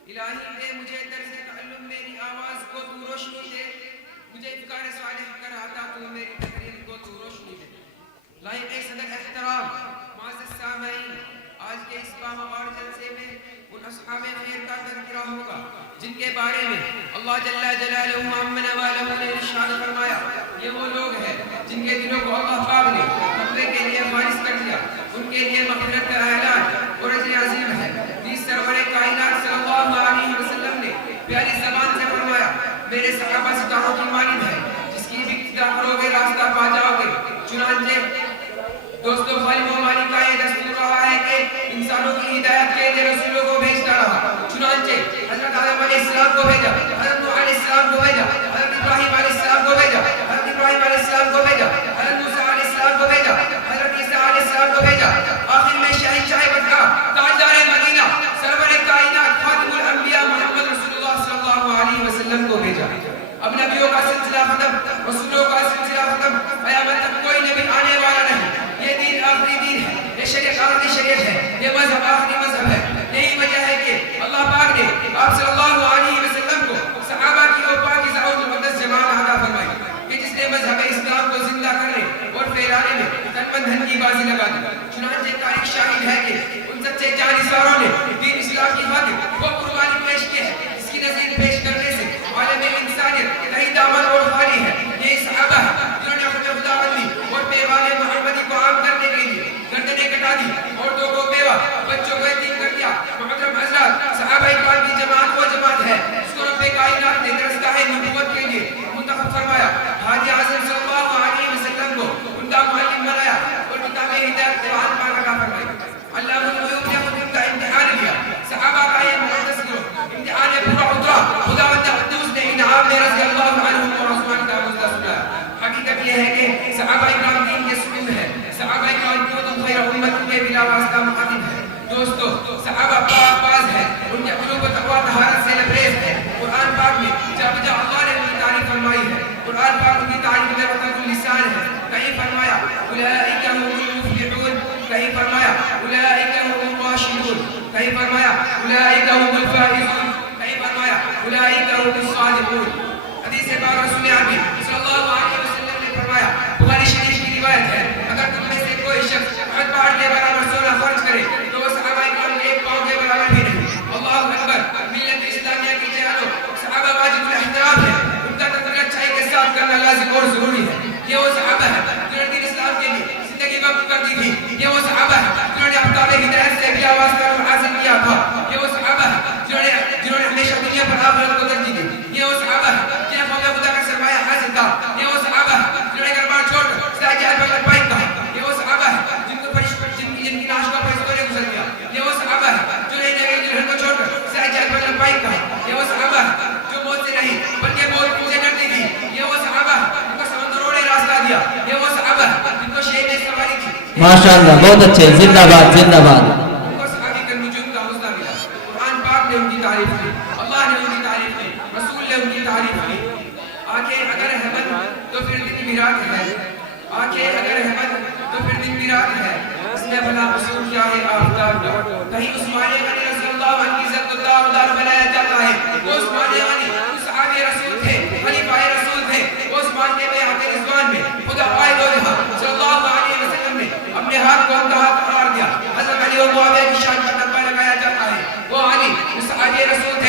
इलाही दे मुझे तर्ज़ तअल्लुम मेरी आवाज़ को तू रोशनी दे, मुझे इफ़्कार सालिह कर आता तू मेरी तहरीर को तू रोशनी दे। लाइक़ सदर एहतराम मुअज़्ज़ज़ सामईन, आज के इस बावकार जलसे में उन अस्हाबे खैर का तज़किरा होगा जिनके बारे में अल्लाह जल्ला जलालुहु अम्मा वालहु ने इरशाद फरमाया, ये वो लोग हैं जिनके दिलों को अल्लाह पाक ने तक़वे के लिए खालिस कर दिया, उनके लिए मग़फ़िरत का ऐलान और अजर अज़ीम है। इस सरवरे कायनात सल्लल्लाहु अलैहि वसल्लम ने प्यारी ज़बान से फरमाया, मेरे सहाबा सितारों की मानिंद है, जिसकी भी इक्तिदा करोगे रास्ता पा जाओगे। चुनांचे दोस्तों, खालिद माली का ये दस्तूर रहा है कि इंसानों की हिदायत के लिए रसूलों को भेजता रहा। चुनांचे हज़रत आदम अलैहिस्सलाम को भेजा, हज़रत नूह अलैहिस्सलाम को भेजा, हज़रत इब्राहीम अलैहिस्सलाम को भेजा, हज़रत इब्राहीम अलैहिस्सलाम को भेजा, हज़रत मूसा अलैहिस्सलाम को भेजा, हज़रत ईसा अलैहिस्सलाम को भेजा। आखिर में शहंशाह बदका ताजदार मदीना सरवरे कायनात खातिमुल अंबिया मोहम्मद रसूलुल्लाह सल्लल्लाहु अलैहि वसल्लम को भेजा। अब नबियों का सिलसिला खत्म, रसूलों का सिलसिला खत्म, क़यामत तक कोई नबी आने वाला नहीं। ये दीन आखिरी दीन है, ये शरीयत आखिरी शरीयत है, ये मज़हब आखिरी मज़हब है। यही वजह है कि अल्लाह पाक ने आप सल्लल्लाहु अलैहि वसल्लम को सहाबा की और पाकीज़ा और मुक़द्दस जमात अता फरमाई कि जिसने मज़हब इस्लाम को जिंदा करने और फैलाने में तन मन धन की बाजी लगा दी। चुनांचे तारीख शाहिद है कि उन सच्चे जानिसारों ने दीन इस्लाम की खातिर वो कुर्बानी पेश की है, इसकी नज़ीर पेश करने से आलम इंसानियत कहीं दामन और खाली है। यही सहाबा है जिन्होंने अपने खुदाबंदी और पैगाम मोहम्मदी को आम करने के लिए गर्दनें कटा दी, औरतों को बेवा, बच्चों को यतीम कर दिया। मुहतरम हज़रात, सहाबा इकराम की जमात वो जमात है जिसको रब्बे कायनात ने दरगाह नबूवत के लिए मुंतखब फरमाया। हाजी आज़म सल्लल्लाहु अलैहि वसल्लम को उनका मुअल्लिम बनाया और किताब हिदायत कुरान पाक अता फरमाई। अल्लाहुल ग़यूब ने खुद इनका इम्तिहान लिया। सहाबा का ये मुक़द्दस गिरोह इम्तिहान पूरा उतरा। खुदावंद कुद्दूस ने इनाम में रज़ियल्लाहु अन्हुम और उस्मान का मुज़्ज़ा सुनाया। हकीकत ये है कि सहाबा इकराम दीन के सुकून है, सहाबा इकराम कुतुब खैर उम्मत के बिला वास्ता मुखातिब है। दोस्तों, सहाबा पाक है, उनके क़ुलूब व तक़वा तहारत से लबरेज़ है। कुरान पाक में जब अल्लाह ने उनकी तारीफ़ फरमाई है, कुरान पाक उनकी तारीफ़ में वतनुल लिसान है। कहीं फरमाया उलाइका हुमुल मुफ़्लिहून, कहीं फरमाया उलाइका हुमुल राशिदून, कहीं फरमाया उलाइका हुमुल फाइज़ून, कहीं फरमाया उलाइका हुमुस सादिक़ून। हदीस पाक रसूल अमीन सल्लल्लाहु अलैहि वसल्लम ने फरमाया, बुखारी शरीफ की रिवायत है, अगर तुम में से कोई शख्स हज पहाड़ के बराबर सोना खर्च करे तो वो सहाबा इकराम के एक पाँव के बराबर भी नहीं। अल्लाहु अकबर। मिल्लत इस्लामिया की जहानों सहाबा वाजिबुल एहतराम है, उनका तज़किरा अच्छाई के साथ करना लाज़िम और ज़रूरी है। ये वो सहाबा है जिन्होंने दीन इस्लाम के लिए ज़िंदगी वक़्फ़ कर दी थी। ये वो सहाबा है जिन्होंने अफ़ताब हिदायत से बिला वास्ता हासिल किया था। ये वो सहाबा है जिन्होंने हमेशा दुनिया पर आखिरत को तरजीह दी। ये वो सहाबा है जिन्हें मौला खुदा का सरमाया हासिल था। ये वो सहाबा है जिन्होंने घर-बार छोड़ साजिद पर लबैक कहा। ये वो सहाबा है जिनकी लाश का फरिश्तों ने गुज़र दिया। ये वो सहाबा है जिन्होंने नबी दुल्हन को छोड़कर साजिद पर लबैक कहा। ये वो सहाबा है जो मौत से नहीं बल्कि मौत से डरती थी। ये वो सहाबा है जिनको समंदरों ने रास्ता दिया। ये वो सहाबा है जिनको शेर ने सवारी की। माशाअल्लाह, बहुत अच्छे, जिंदाबाद जिंदाबाद। उनको सहाबी का नुजूम का हुस्ना मिला। कुरान पाक ने उनकी तारीफ की, अल्लाह ने उनकी तारीफ की, रसूल ने उनकी तारीफ की। आंखें अगर है बंद तो फिर दिन भी रात है, आंखें अगर है बंद तो फिर दिन भी रात है। इसमें भला कसूर क्या है आफ़ताब का? कहीं उस्मान गनी रज़ियल्लाहु अन्हु की इज़्ज़त को दावदार बनाया जाता है। वो उस्मान गनी सहाबी रसूल थे, खलीफाए रसूल थे। वो उस्मान के बैअत रिज़वान में खुदा कायद और सल्लल्लाहु अलैहि वसल्लम ने अपने हाथ को उनका हाथ करार दिया। हज़रत अली और मुआविया की शान पर तब्बा लगाया जाता है। वो अली सहाबी रसूल थे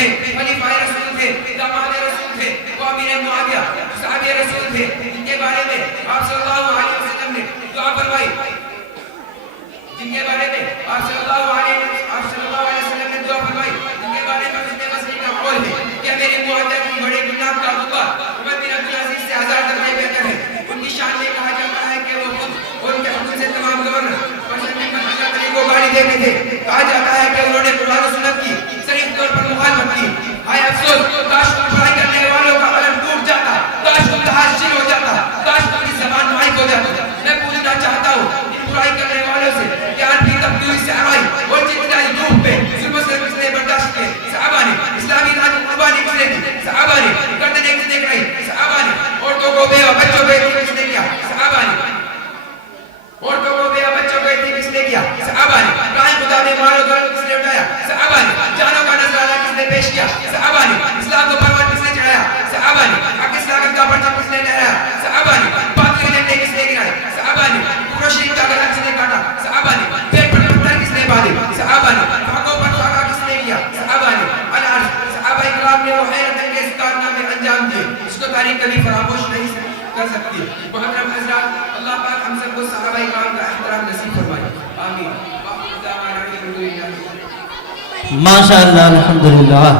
माशाअल्लाह, अल्हम्दुलिल्लाह।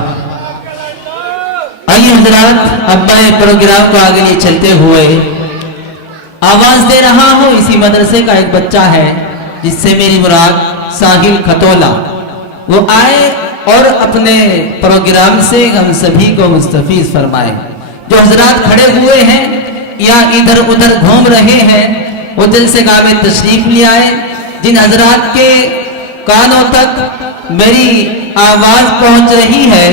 आइए हजरात, अब मैं प्रोग्राम को आगे लिए चलते हुए आवाज दे रहा हूँ इसी मदरसे का एक बच्चा है जिससे मेरी मुराद साहिल खतोला, वो आए और अपने प्रोग्राम से हम सभी को मुस्तफीज फरमाए। जो हजरात खड़े हुए हैं या इधर उधर घूम रहे हैं वो दिल से गावे तशरीफ ले आए। जिन हजरात के कानों तक मेरी आवाज पहुंच रही है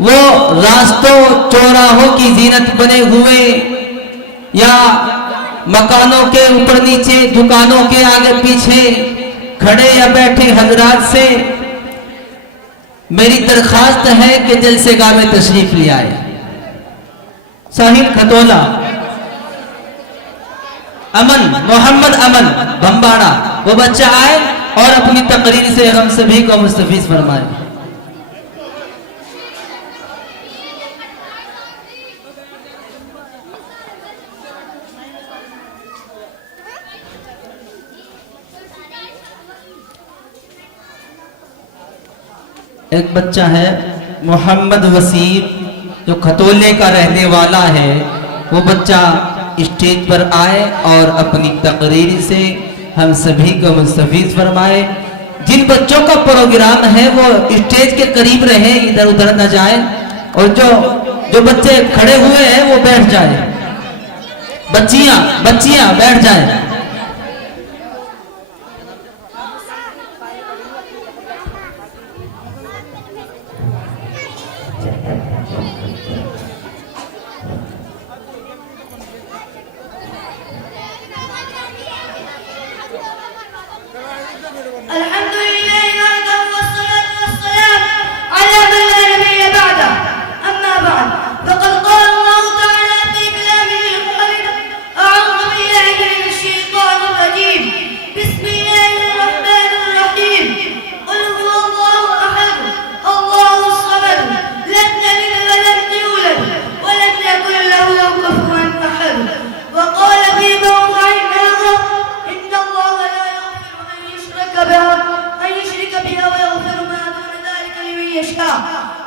वो रास्तों चौराहों की जीनत बने हुए या मकानों के ऊपर नीचे, दुकानों के आगे पीछे खड़े या बैठे हजरात से मेरी दरखास्त है कि दिल से गावे तशरीफ ले आए। साहिल खतोला, अमन, मोहम्मद अमन बम्बाड़ा, वो बच्चा आए और अपनी तकरीर से हम सभी को मुस्तफीज फरमाए। एक बच्चा है मोहम्मद वसीम जो खतोले का रहने वाला है, वो बच्चा स्टेज पर आए और अपनी तकरीर से हम सभी को मुस्तफीज फरमाए। जिन बच्चों का प्रोग्राम है वो स्टेज के करीब रहे, इधर उधर न जाए, और जो बच्चे खड़े हुए हैं वो बैठ जाए। बच्चियां बैठ जाए।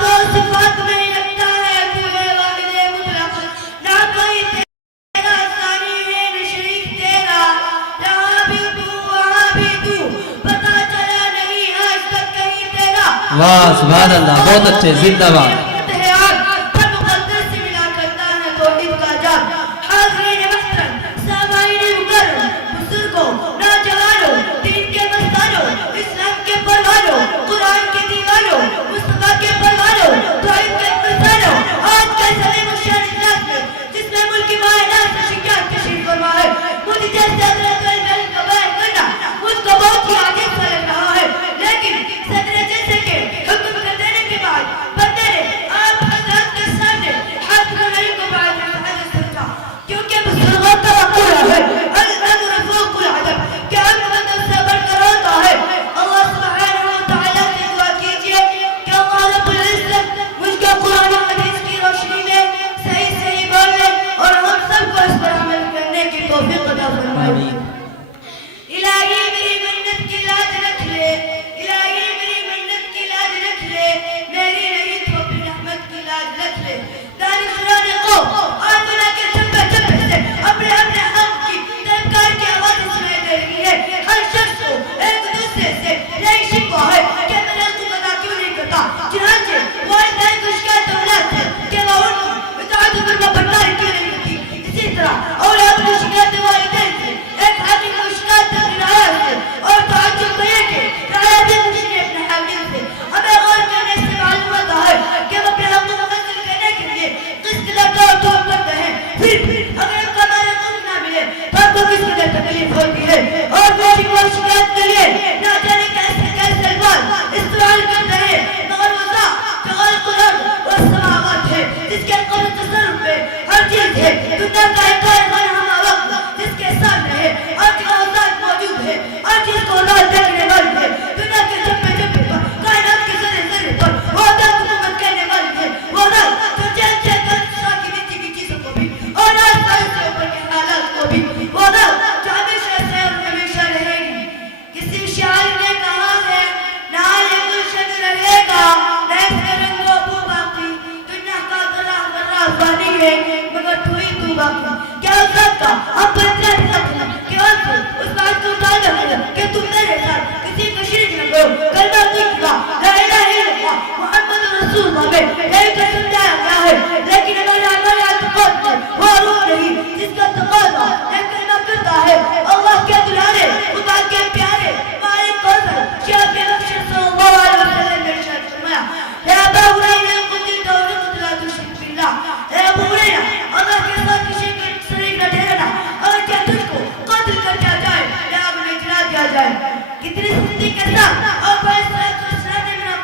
तो सिफात में लगता है तू है वाहिद मुतलक, ना कोई तेरा सानी है न शरीक तेरा, यहाँ भी तू वहाँ भी तू, पता चला नहीं आज तक कहीं तेरा। वाह सुभान अल्लाह, बहुत अच्छे, जिंदाबाद। लेकिन सदर जैसे के हुक्म कर देने के बाद बंदे ने बाकी क्या उस बात का हम पर इतना ध्यान देना कि उस बात को उतार कर कि तुम मेरे साथ किसी को शरीक न करो कलमा तकवा ला इलाहा इल्लल्लाह मुहम्मद रसूलुल्लाह में यही तो समझाया गया है। लेकिन हमारे हमारे अतकाद में वो रूह नहीं जिसका तकादा एक कलमा करता है अल्लाह के दुलारे खुदा के प्यारे मालिक कौसर शाह के बख्श सल्लल्लाहु अलैहि वसल्लम ने इरशाद फरमाया या अबा हुरैरा कुतिल तौरीत ला तुश्रिक बिल्लाह ए अबू हुरैरा अल्लाह के साथ किसी को शरीक न ठहराना अगर क्या तुझको कत्ल कर दिया जाए या आग में जला दिया जाए। कितनी सख्ती के साथ और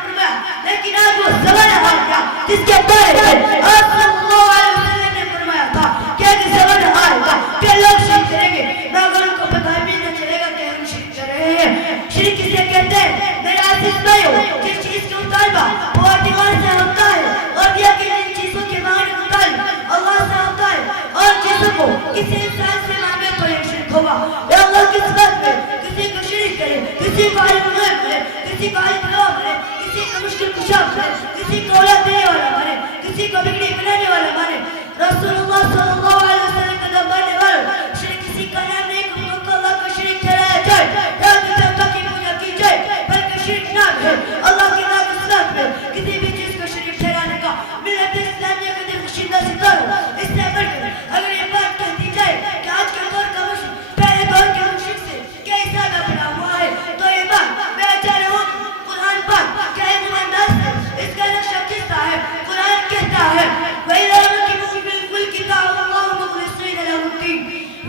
फरमाया लेकिन आज वो ज़माना आ गया जिसके बारे में आप सल्लल्लाहु अलैहि वसल्लम ने फरमाया था कि एक ज़माना आएगा कि लोग शिरक करेंगे मगर उनको पता भी नहीं चलेगा कि हम शिरक कर रहे हैं। शिरक किसे कहते हैं मेरे अजीज भाइयों, जिस चीज़ के मुताबिक वो अतिवार से होता है और दिया कि इन चीज़ों के मांगने के मुताबिक अल्लाह से होता है और चीज़ों को किसी इंसान से मांगे तो ये शिरक होगा। या अल्लाह किस बात में किसी को शिरक करे, किसी को आलिम करे, किसी को आलिम करे, किसी को मुश्किल कुशा करे, किसी को औलाद देने वाला माने, किसी को बिगड़ी बनाने वाला माने। रसूलुल्लाह सल्लल्लाहु अलैहि वसल्लम का मानने वालों शिरक किसी का नाम नहीं कि उनको अल्लाह का शिरक ठहराया जाए या देवता की पूजा की जाए, बल्कि शिरक नाम है अल्लाह की नाम के साथ में किसी भी चीज को शिरक ठहराने का। मिल्लत इस्लामिया का दिल खुशिंदा सितारा इससे बढ़कर अगर ये बात कह दी जाए कि आज के दौर का मुश्किल पहले दौर के मुश्किल से क्या हिसाब बना हुआ है तो ये बात मैं चाह रहा हूँ कुरान पाक क्या है मुमन्नास है इसका नक्शा किसका है। कुरान कहता है वइज़ा रकिबू बिल किताब अल्लाह मुखलिसीन लहुद्दीन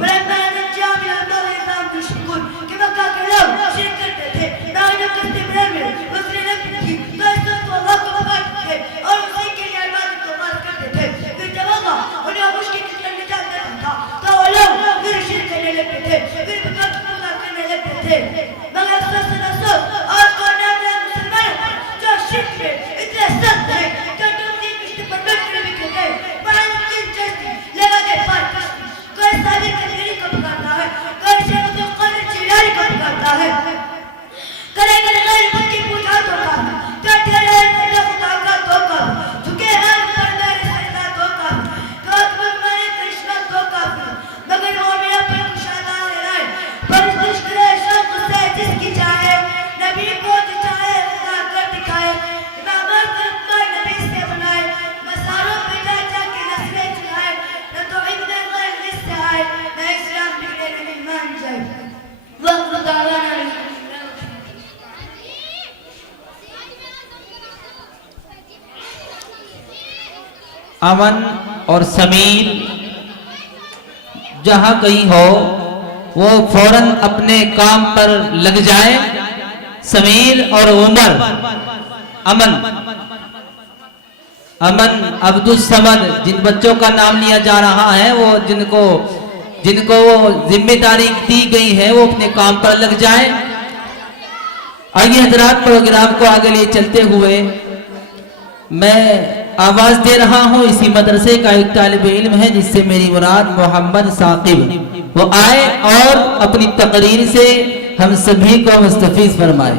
वलम्मा नज्जा मिन अल-बर्रि इज़ा हुम युश्रिकून कि मक्का के लोग शिरक करते थे ना उन्हें किसी प्रेम में उसने नबी की तो इस तो अल्लाह को पुकारते थे और उसी के लिए इबादत को पास करते थे। फिर जब अल्लाह उन्हें मुश्किल से निजात देता था तो वो लोग फिर शिरक करने लगते थे, फिर बुत पूजा करने लगते थे। मगर अफसोस आज को नाम मुसलमान जो शिरक में इतने सख्त है कि दूसरी किश्त पर बैठकर भी कहते हैं पानी की जस्ती लगा दे पार कश्ती। कोई साबिर कदीरी को पुकारता है, कोई शेख अब्दुल कादिर जिलानी को पुकारता है, करेंगे गैर खुद की पूजा तो कर कहते रहे खुदा का तो कर झुके हैं पर मेरे सजदा तो कर तो अकबर मेरे कृष्णा तो कर मगर वो मेरा पर कुशादा है पर दुश्मन शौक से जिसकी चाहे नबी को चाहे खुदा कर दिखाए इमाम को नबी से बनाए मसारों पे जा के नस्लें चलाए न तो इतने गैर इससे आए न इस्लाम बिगड़े न ईमान जाए। वक्त दावाना अमन और समीर जहां कहीं हो वो फौरन अपने काम पर लग जाए। समीर और उमर अमन अब्दुल समद जिन बच्चों का नाम लिया जा रहा है वो जिनको वो जिम्मेदारी दी गई है वो अपने काम पर लग जाए। आइए हजरात प्रोग्राम को आगे ले चलते हुए मैं आवाज दे रहा हूं इसी मदरसे का एक तालिब इल्म है जिससे मेरी मुराद मोहम्मद साकिब, वो आए और अपनी तकरीर से हम सभी को मुस्तफीज फरमाए।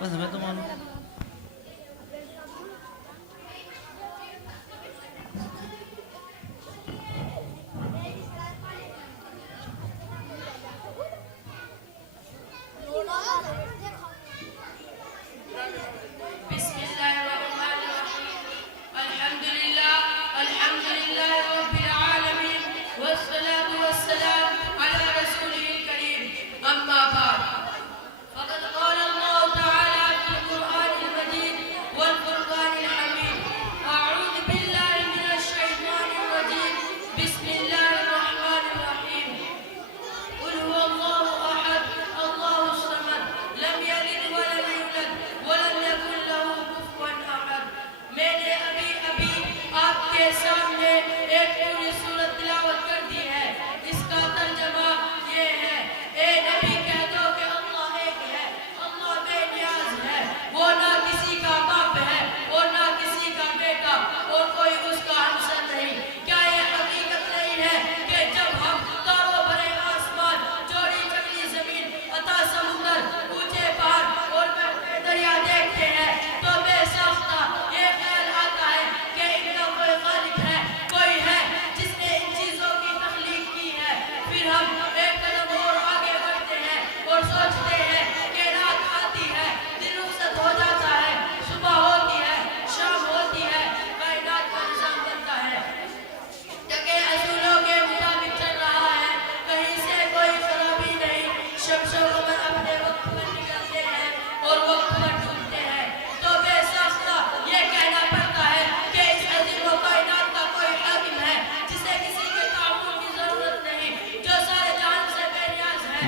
बस हमें तो मालूम अल्हम्दुलिल्लाह रब्बिल आलमीन वस्सलातु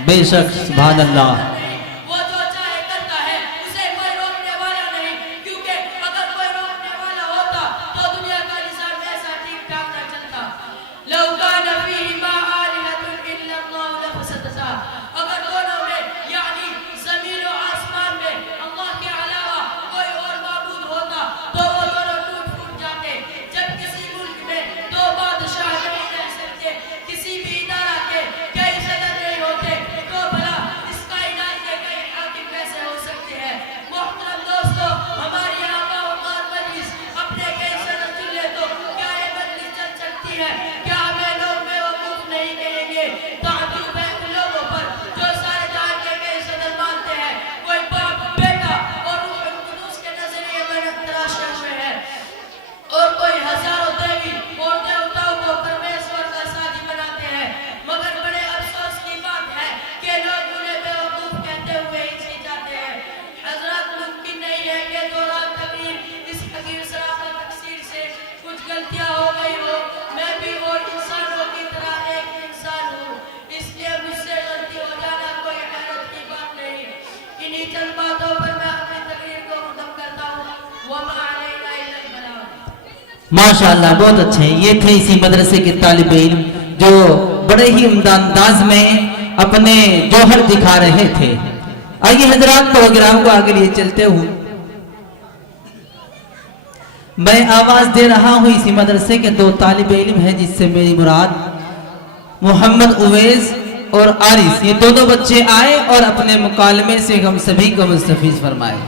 बेशक सुभान अल्लाह। वो जो चाहे करता है, उसे कोई रोकने वाला नहीं, क्योंकि अगर कोई रोकने वाला होता तो दुनिया का निज़ाम ऐसा ठीक ठाक न चलता। लौ कान फ़ीहिमा आलिहतुन इल्लल्लाहु लफ़सदता, अगर दोनों में यानी ज़मीन और आसमान में अल्लाह के अलावा कोई और माबूद होता तो वो दोनों टूट फूट जाते। जब किसी मुल्क में दो बादशाह नहीं रह सकते, किसी भी इदारा के कई सदर नहीं होते, तो भला इस कायनात के कई हाकिम कैसे हो सकते हैं। मोहतरम दोस्तों, हमारी आबा और मजलिस अपने कई सदर चुन ले तो क्या ये मजलिस चल सकती है? क्या हमें लोग बेवकूफ नहीं कहेंगे? ताज्जुब है उन लोगों पर जो सारे जहां के कई सदर मानते हैं। कोई बाप बेटा और रूहुल कुदूस के नजरिए में तराशे हुए हैं, और कोई हजारों देवी और देवताओं को परमेश्वर का साथी बनाते हैं। मगर बड़े अफसोस की बात है कि लोग उन्हें बेवकूफ कहते हुए हिचकिचाते हैं। हजरत, मुमकिन नहीं है कि दौरान तकरीर इस हकीम सराफत तकसीर से कुछ गलतियां हो गई हो। मैं भी और इंसानों की तरह एक इंसान हूँ, इसलिए मुझसे गलती हो जाना कोई हैरत की बात नहीं। इन्हीं चंद बातों पर मैं अपनी तकरीर को खत्म करता हूँ। वमा अलैना इल्लल बलाग। माशाअल्लाह, बहुत अच्छे। ये थे इसी मदरसे के तालिब इल्म जो बड़े ही उम्दा अंदाज में अपने जौहर दिखा रहे थे। आइए हजरात, प्रोग्राम को आगे लिए चलते हुए मैं आवाज दे रहा हूं इसी मदरसे के दो तालिब इल्म हैं, जिससे मेरी मुराद मोहम्मद उवैस और आरिस, ये दोनों बच्चे आए और अपने मुकालमे से हम सभी को मुस्तफीज फरमाए।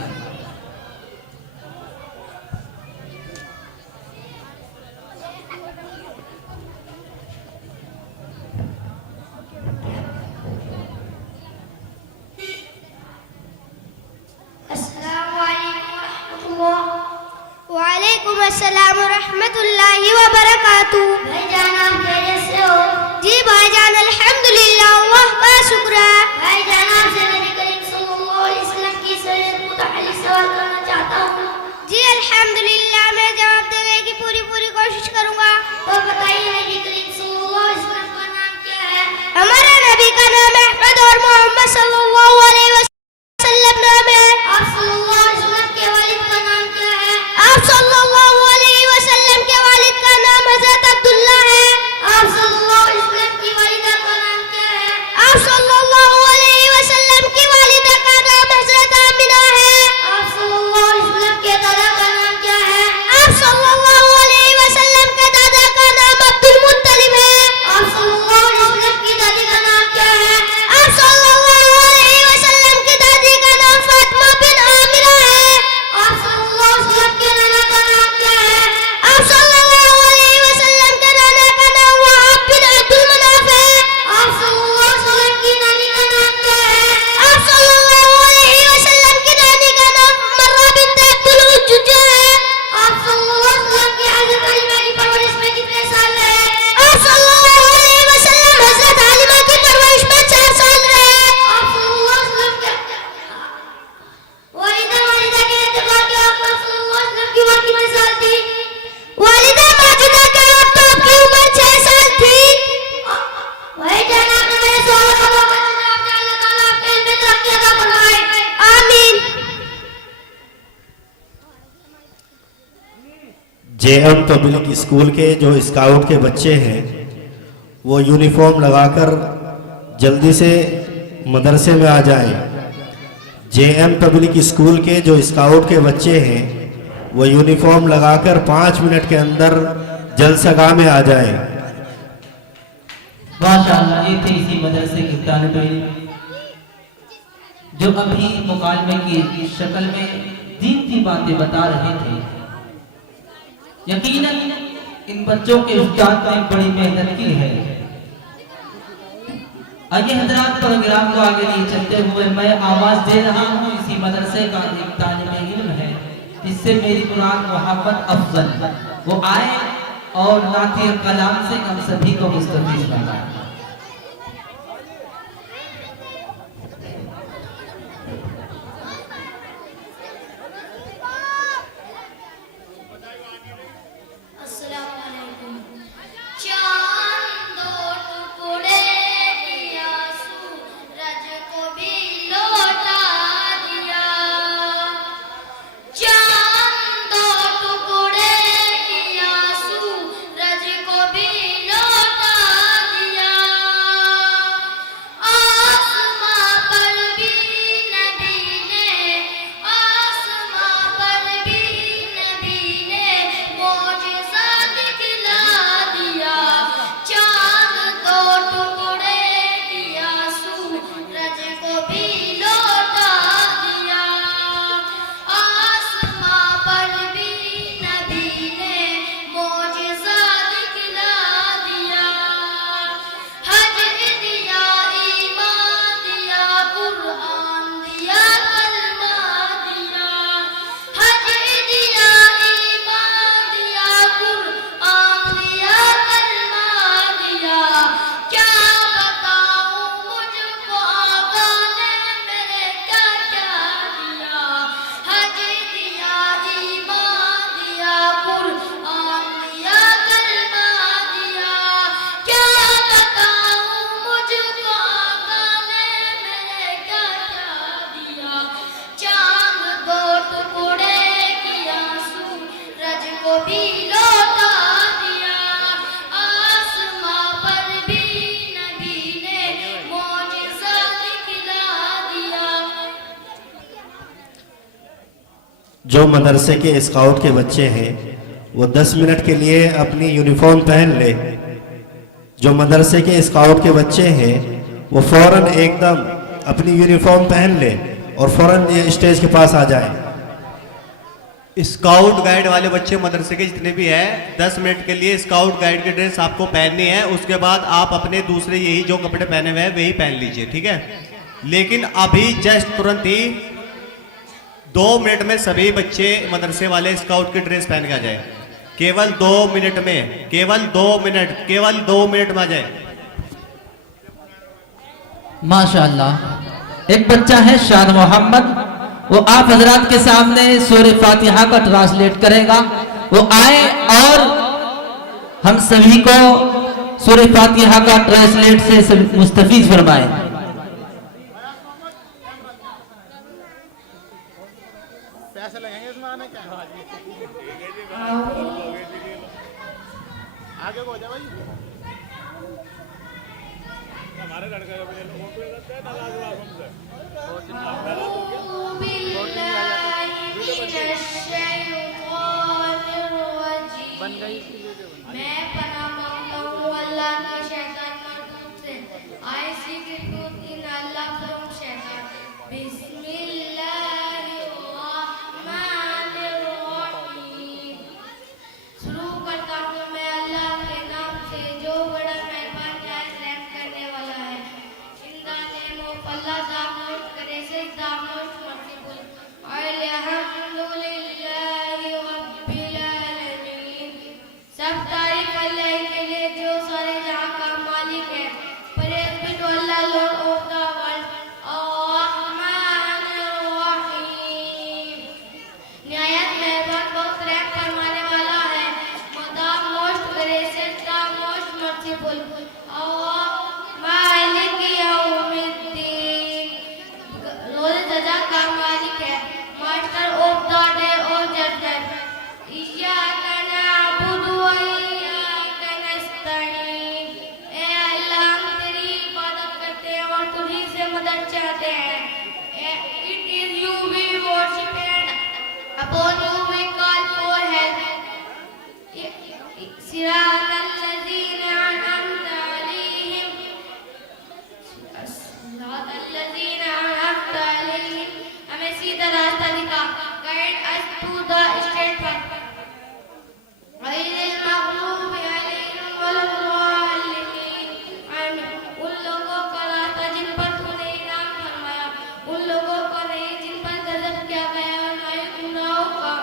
वालेकुम अस्सलाम व रहमतुल्लाहि व बरकातुहू। भाईजान आप खैरियत से हो? जी भाईजान, अल्हम्दुलिल्लाह, अल्लाह का शुक्र है। भाईजान आपसे नबी करीम सल्लल्लाहु अलैहि वसल्लम की सैयद मुतअल्लिक़ सवाल करना चाहता हूँ। जी अल्हम्दुलिल्लाह, मैं जवाब देने की पूरी कोशिश करूँगा। तो बताइए नबी करीम सल्लल्लाहु अलैहि वसल्लम का नाम क्या है? हमारे नबी का नाम अहमद और मोहम्मद सल्लल्लाहु अलैहि वसल्लम नाम है। आप सल्लल्लाहु अलैहि वसल्लम के वालिद का नाम क्या है? आप सल्लल्लाहु अलैहि वसल्लम के वालिद का नाम हजरत अब्दुल्ला है। आप सल्लल्लाहु अलैहि वसल्लम की वालिदा का नाम क्या है? आप सल्लल्लाहु अलैहि वसल्लम की वालिदा का नाम हजरत आमिना है। आप सल्लल्लाहु अलैहि वसल्लम के दादा का नाम क्या है? आप सल्लल्लाहु अलैहि वसल्लम के दादा का नाम अब्दुल मुत्तलिब है। आप सल्लल्लाहु अलैहि वसल्लम की दादी का नाम क्या है? आप सल्लल्लाहु अलैहि वसल्लम की दादी का नाम फातिमा बिन आमिरा है। आप सल्लल्लाहु अलैहि वसल्लम के नाना का नाम क्या है? आप सल्लल्लाहु अलैहि वसल्लम के नाना का नाम वहाब बिन अब्दुल मनाफ है। आप सल्लल्लाहु अलैहि वसल्लम की नानी का नाम क्या है? आप सल्लल्लाहु अलैहि वसल्लम की नानी का नाम मर्रा बिन्त अब्दुल उज्जा है। आप सल्लल्लाहु अलैहि वसल्लम की हज़रत हलीमा की परवरिश में कितने साल रहे? आप सल्लल्लाहु अलैहि वसल्लम हज़रत हलीमा की परवरिश में 4 साल रहे। आप सल्लल्लाहु अलैहि वसल्लम के वालिदा के एतबार के आप सल्लल्लाहु अलैहि वसल्लम की उम्र कितने साल थी? वालिदा माजिदा के आप तो आपकी उम्र 6 साल थी। भाईजान, आपने मेरे सवाल का जवाब दिया। अल्लाह ताला आपके इल्म में तरक्की अता फरमाए, आमीन। JM पब्लिक स्कूल के जो स्काउट के बच्चे हैं वो यूनिफॉर्म लगाकर जल्दी से मदरसे में आ जाएं। JM पब्लिक स्कूल के जो स्काउट के बच्चे हैं वो यूनिफॉर्म लगाकर 5 मिनट के अंदर जलसगाह में आ जाएं। माशाअल्लाह, ये थे इसी मदरसे के तालिब इल्म जो अभी मुकालमे की शक्ल में दीन की बातें बता रहे थे। यकीनन इन बच्चों के उस्ताद ने बड़ी मेहनत की है। आइए हजरात, प्रोग्राम को आगे लिए चलते हुए मैं आवाज दे रहा हूँ इसी मदरसे का एक तालिब इल्म है, जिससे मेरी मुराद मोहम्मद अफजल, वो आए और नातिया कलाम से हम सभी को मुस्तफीज बनाए। चांद दो टुकड़े या सूरज जो मदरसे के स्काउट के बच्चे हैं वो 10 मिनट के लिए अपनी यूनिफॉर्म पहन ले। जो मदरसे के स्काउट के बच्चे हैं वो फ़ौरन एकदम अपनी यूनिफॉर्म पहन ले और फ़ौरन ये स्टेज के पास आ जाए। स्काउट गाइड वाले बच्चे मदरसे के जितने भी हैं 10 मिनट के लिए स्काउट गाइड की ड्रेस आपको पहननी है। उसके बाद आप अपने दूसरे यही जो कपड़े पहने हुए हैं वही पहन लीजिए, ठीक है। लेकिन अभी जस्ट तुरंत ही 2 मिनट में सभी बच्चे मदरसे वाले स्काउट की ड्रेस पहन के आ जाए। केवल 2 मिनट में, केवल 2 मिनट में आ जाए। माशाअल्लाह। एक बच्चा है शाद मोहम्मद, वो आप हजरात के सामने सूरह फातिहा का ट्रांसलेट करेगा। वो आए और हम सभी को सूरह फातिहा का ट्रांसलेट से मुस्तफीज फरमाए। मैं पनाह मांगता हूँ अल्लाह के शैतान मरदूद से। I seek refuge in Allah from शैतान। बिस्मिल्लाहिर्रहमानिर्रहीम। शुरू करता हूँ मैं अल्लाह के नाम से जो बड़ा मेहरबान रहम करने वाला है। In the name of Allah, the most gracious, the most merciful. अल्हम्दुलिल्लाहि रब्बिल आलमीन। सब तारीफ अल्लाह के लिए जो सारे जहां का मालिक है। Praise be to Allah, Lord of the world. Ar-Rahmanir-Rahim। निहायत मेहरबान बहुत रहम फरमाने वाला है। The most gracious, the most merciful. मालिक यौमिद्दीन। रोज़ सजा का मालिक है। Master of the day of judgement. इय्याका नअबुदु व इय्याका नस्तईन। ए अल्लाह हम तेरी इबादत करते हैं और तुझी से मदद चाहते हैं। It is you we worship and upon you we call for help. सिरातल लज़ीना अनअमता अलैहिम। सिरातल लज़ीना अनअमता अलैहिम। हमें सीधा रास्ता दिखा। Guide us to the straight path. गैरिल मग़लूबि अलैहिम वलद्दाल्लीन। आमीन। उन लोगों का रास्ता जिन पर तूने इनाम फरमाया, उन लोगों को नहीं जिन पर गज़ब किया गया और ना ही गुमराहों का।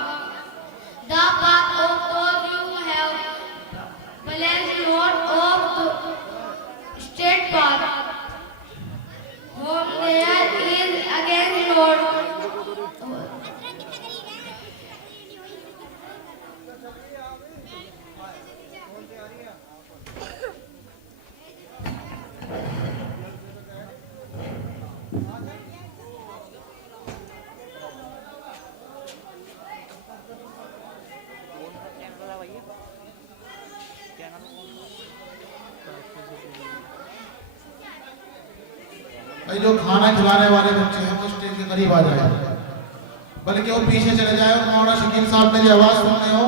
The path of those you have blessed, Lord of the straight path. Whom there is against Lord. भाई जो खाना खिलाने वाले बच्चे हैं वो स्टेज के करीब आ जाए, बल्कि वो पीछे चले जाए और मौलाना शकील साहब मेरी आवाज़ सुनने हो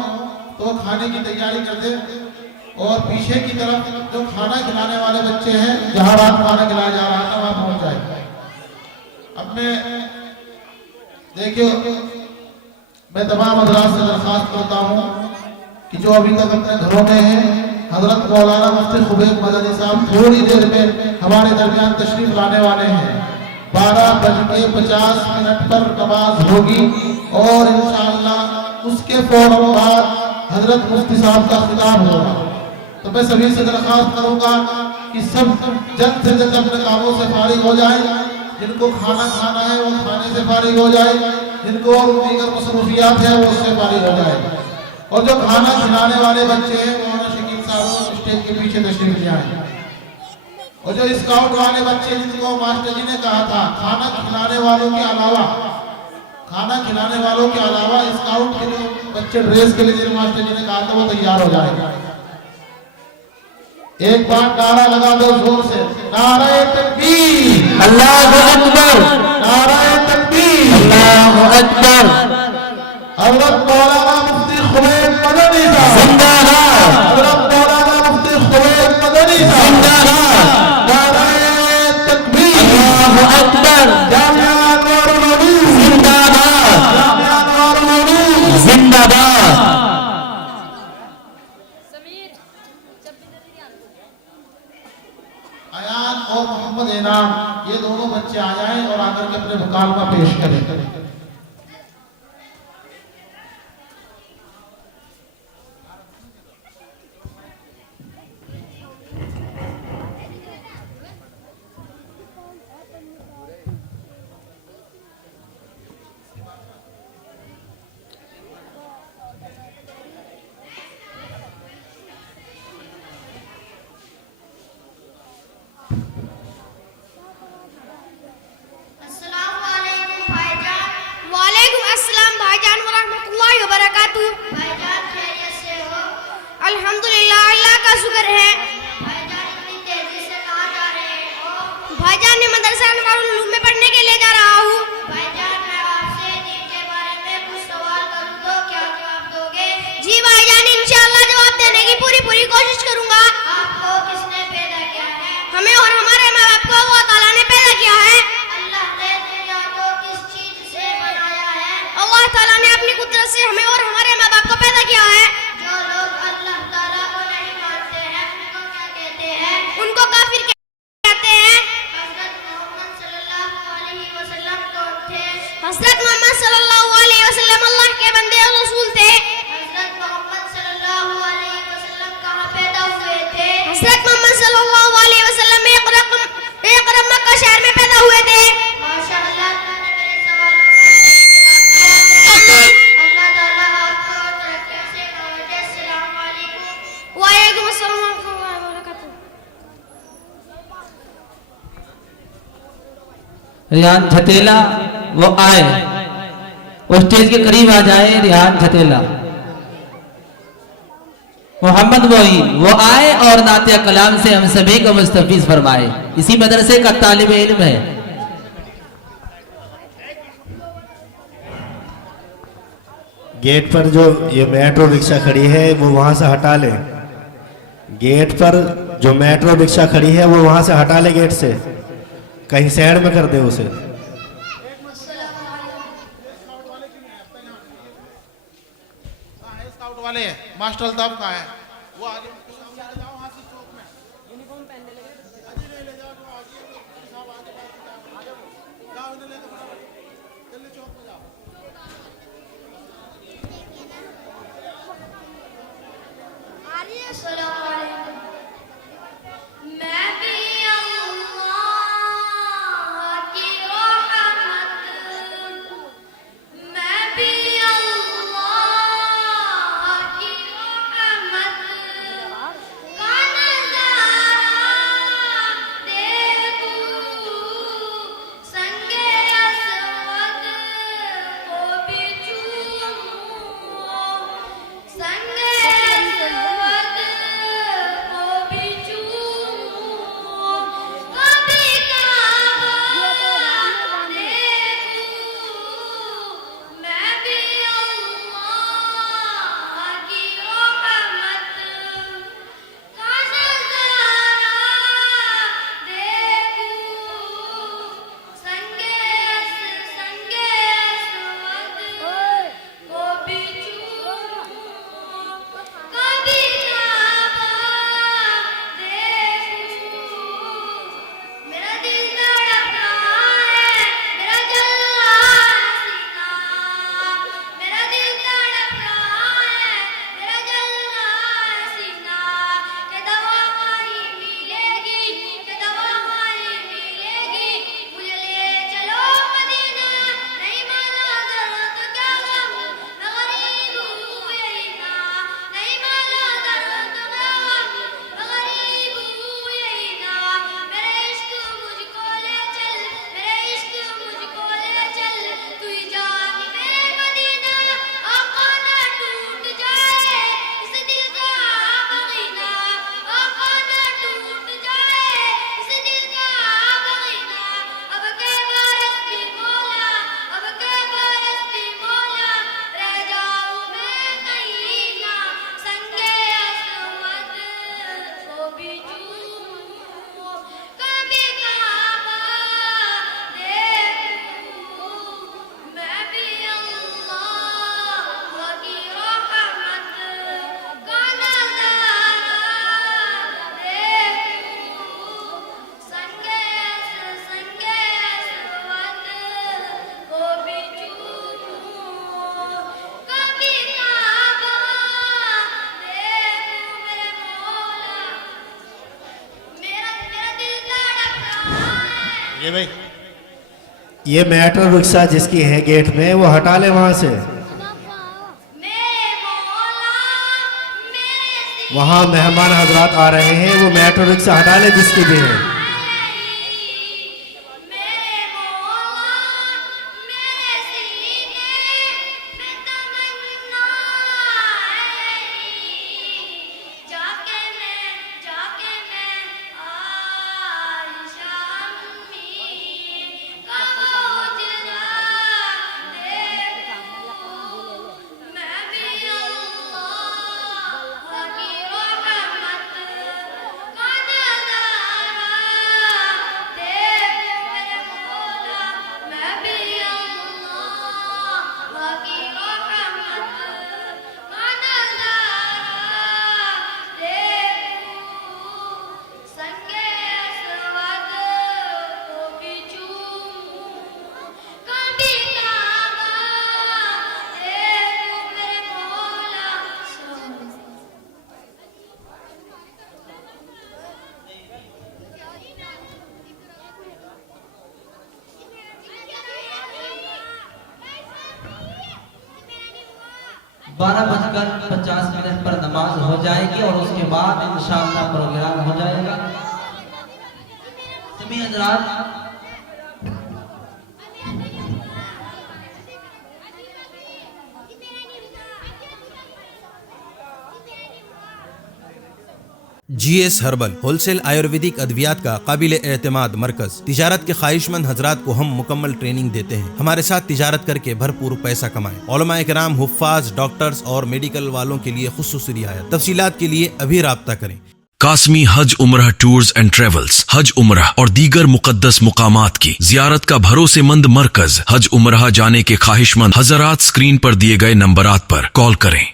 तो वो खाने की तैयारी कर दे। और पीछे की तरफ जो खाना खिलाने वाले बच्चे हैं जहाँ रात खाना खिलाया जा रहा था वहाँ पहुँच जाए। अब मैं देखिए मैं तमाम हज़रात से दरख्वास्त करता हूँ कि जो अभी तक अपने घरों में हैं, हज़रत मौलाना मुफ्ती खुबैब मदनी साहब थोड़ी देर में हमारे दरमियान तशरीफ लाने वाले हैं। 12:50 पर नमाज होगी और इंशाअल्लाह उसके फौरन बाद हज़रत मुफ्ती साहब का खिताब होगा। तो मैं सभी से दरख्वास्त करूँगा कि सब जल्द से जल्द अपने कामों से फारिग हो जाए। जिनको खाना खाना है वो खाने से फारिग हो जाए, जिनको और दीगर मसरूफियात है वो उससे फारिग हो जाए। और जो खाना खिलाने वाले बच्चे हैं वो शकील साहब स्टेज के पीछे तशरीफ ले आए। और जो स्काउट वाले बच्चे जिनको मास्टर जी ने कहा था खाना खिलाने वालों के अलावा स्काउट के जो बच्चे ड्रेस के लिए जिन मास्टर जी ने कहा था वो तैयार हो जाएगा। एक बार नारा लगा दो जोर से, नारे तकबीर, अल्लाहु अकबर, नारे तकबीर, अल्लाहु अकबर। हज़रत मौलाना मुफ्ती खुवैत मदनी साहब जिंदाबाद। हज़रत मौलाना मुफ्ती खुवैत मदनी साहब जिंदाबाद। नारे तकबीर, अल्लाहु अकबर। जामिया नूरुल उलूम जिंदाबाद। जामिया नूरुल उलूम जिंदाबाद। अयान और मोहम्मद इनाम ये दोनों बच्चे आ जाएं और आकर के अपने मुकालमा पेश करें। वालेकुम अस्सलाम भाईजान व रहमतुल्लाहि व बरकातहू। भाईजान खैरियत से हो? अल्हम्दुलिल्लाह, अल्लाह का शुक्र है। भाईजान इतनी तेजी से कहाँ जा रहे हो? भाईजान ने मदरसा अनवारुल उलूम में पढ़ने के लिए जा रहा हूँ। भाईजान मैं आपसे दीन के बारे में कुछ सवाल करूँ तो क्या जवाब दोगे? जी भाईजान, इंशाअल्लाह जवाब देने की पूरी कोशिश करूँगा। आपको किसने पैदा किया है? हमें और हमारे माँ बाप को अल्लाह ताला ने पैदा किया है। अल्लाह ने दुनिया को किस चीज से बनाया है? अल्लाह ताला ने अपनी कुदरत से हमें और हमारे माँ बाप को पैदा किया है। जो लोग अल्लाह ताला को नहीं मानते हैं उनको क्या कहते हैं? उनको काफिर कहते हैं। हज़रत मोहम्मद सल्लल्लाहु अलैहि वसल्लम कौन थे? हज़रत मोहम्मद सल्लल्लाहु अलैहि वसल्लम अल्लाह के बंदे और रसूल थे। हज़रत मोहम्मद सल्लल्लाहु अलैहि वसल्लम कहाँ पैदा हुए थे? हज़रत मोहम्मद सल्लल्लाहु अलैहि वसल्लम इक़रम मक्का शहर में पैदा हुए थे। माशाअल्लाह, तुमने मेरे सवालों का अल्लाह ताला आपको तरक्कियों से नवाजे। अस्सलाम वालेकुम। वालेकुम अस्सलाम व रहमतुल्लाहि व बरकातहू। रिहान झतेला वो आए, वो स्टेज के करीब आ जाए। रिहान झतेला, मोहम्मद मोइन वो आए और नातिया कलाम से हम सभी को मुस्तफीज फरमाए। इसी मदरसे का तालिब इल्म है। गेट पर जो ये मेट्रो रिक्शा खड़ी है वो वहां से हटा ले। गेट पर जो मेट्रो रिक्शा खड़ी है वो वहां से हटा ले, गेट से कहीं साइड में कर दे उसे। स्काउट वाले मास्टर अल्ताफ कहाँ है? वो आगे जाओ, वहाँ से चौक में यूनिफॉर्म पहन ले जाओ, आगे साहब आगे जाओ, इन्हें ले जल्दी चौक में जाओ। अस्सलाम वालेकुम। मैं भी अल्लाह की रहमत, मैं भी अल्लाह की रहमत का नज़ारा देखूं, संगे असवद को भी चूमूं, संगे असवद ये भाई ये मेट्रो रिक्शा जिसकी है गेट में, वो हटा ले वहां से। वहां मेहमान हजरात आ रहे हैं, वो मेट्रो रिक्शा हटा ले जिसकी भी है। बारह बजकर 50 पर नमाज हो जाएगी और उसके बाद इंशाअल्लाह प्रोग्राम हो जाएगा। सभी हजरात GS हर्बल होलसेल आयुर्वेदिक अद्वियात का काबिल एतमाद मरकज। तिजारत के ख्वाहिशमंद हजरात को हम मुकम्मल ट्रेनिंग देते हैं। हमारे साथ तिजारत करके भरपूर पैसा कमाएं। उलमाए किराम, हुफ्फाज, डॉक्टर्स और मेडिकल वालों के लिए खुसूसी रियायत। तफसीलात के लिए अभी राब्ता करें। कासमी हज उम्रह टूर्स एंड ट्रेवल्स हज उम्रह और दीगर मुकद्दस मुकामात की जियारत का भरोसेमंद मरकज। हज उम्रह जाने के ख्वाहिशमंद हजरात स्क्रीन पर दिए गए नंबरात पर कॉल करें।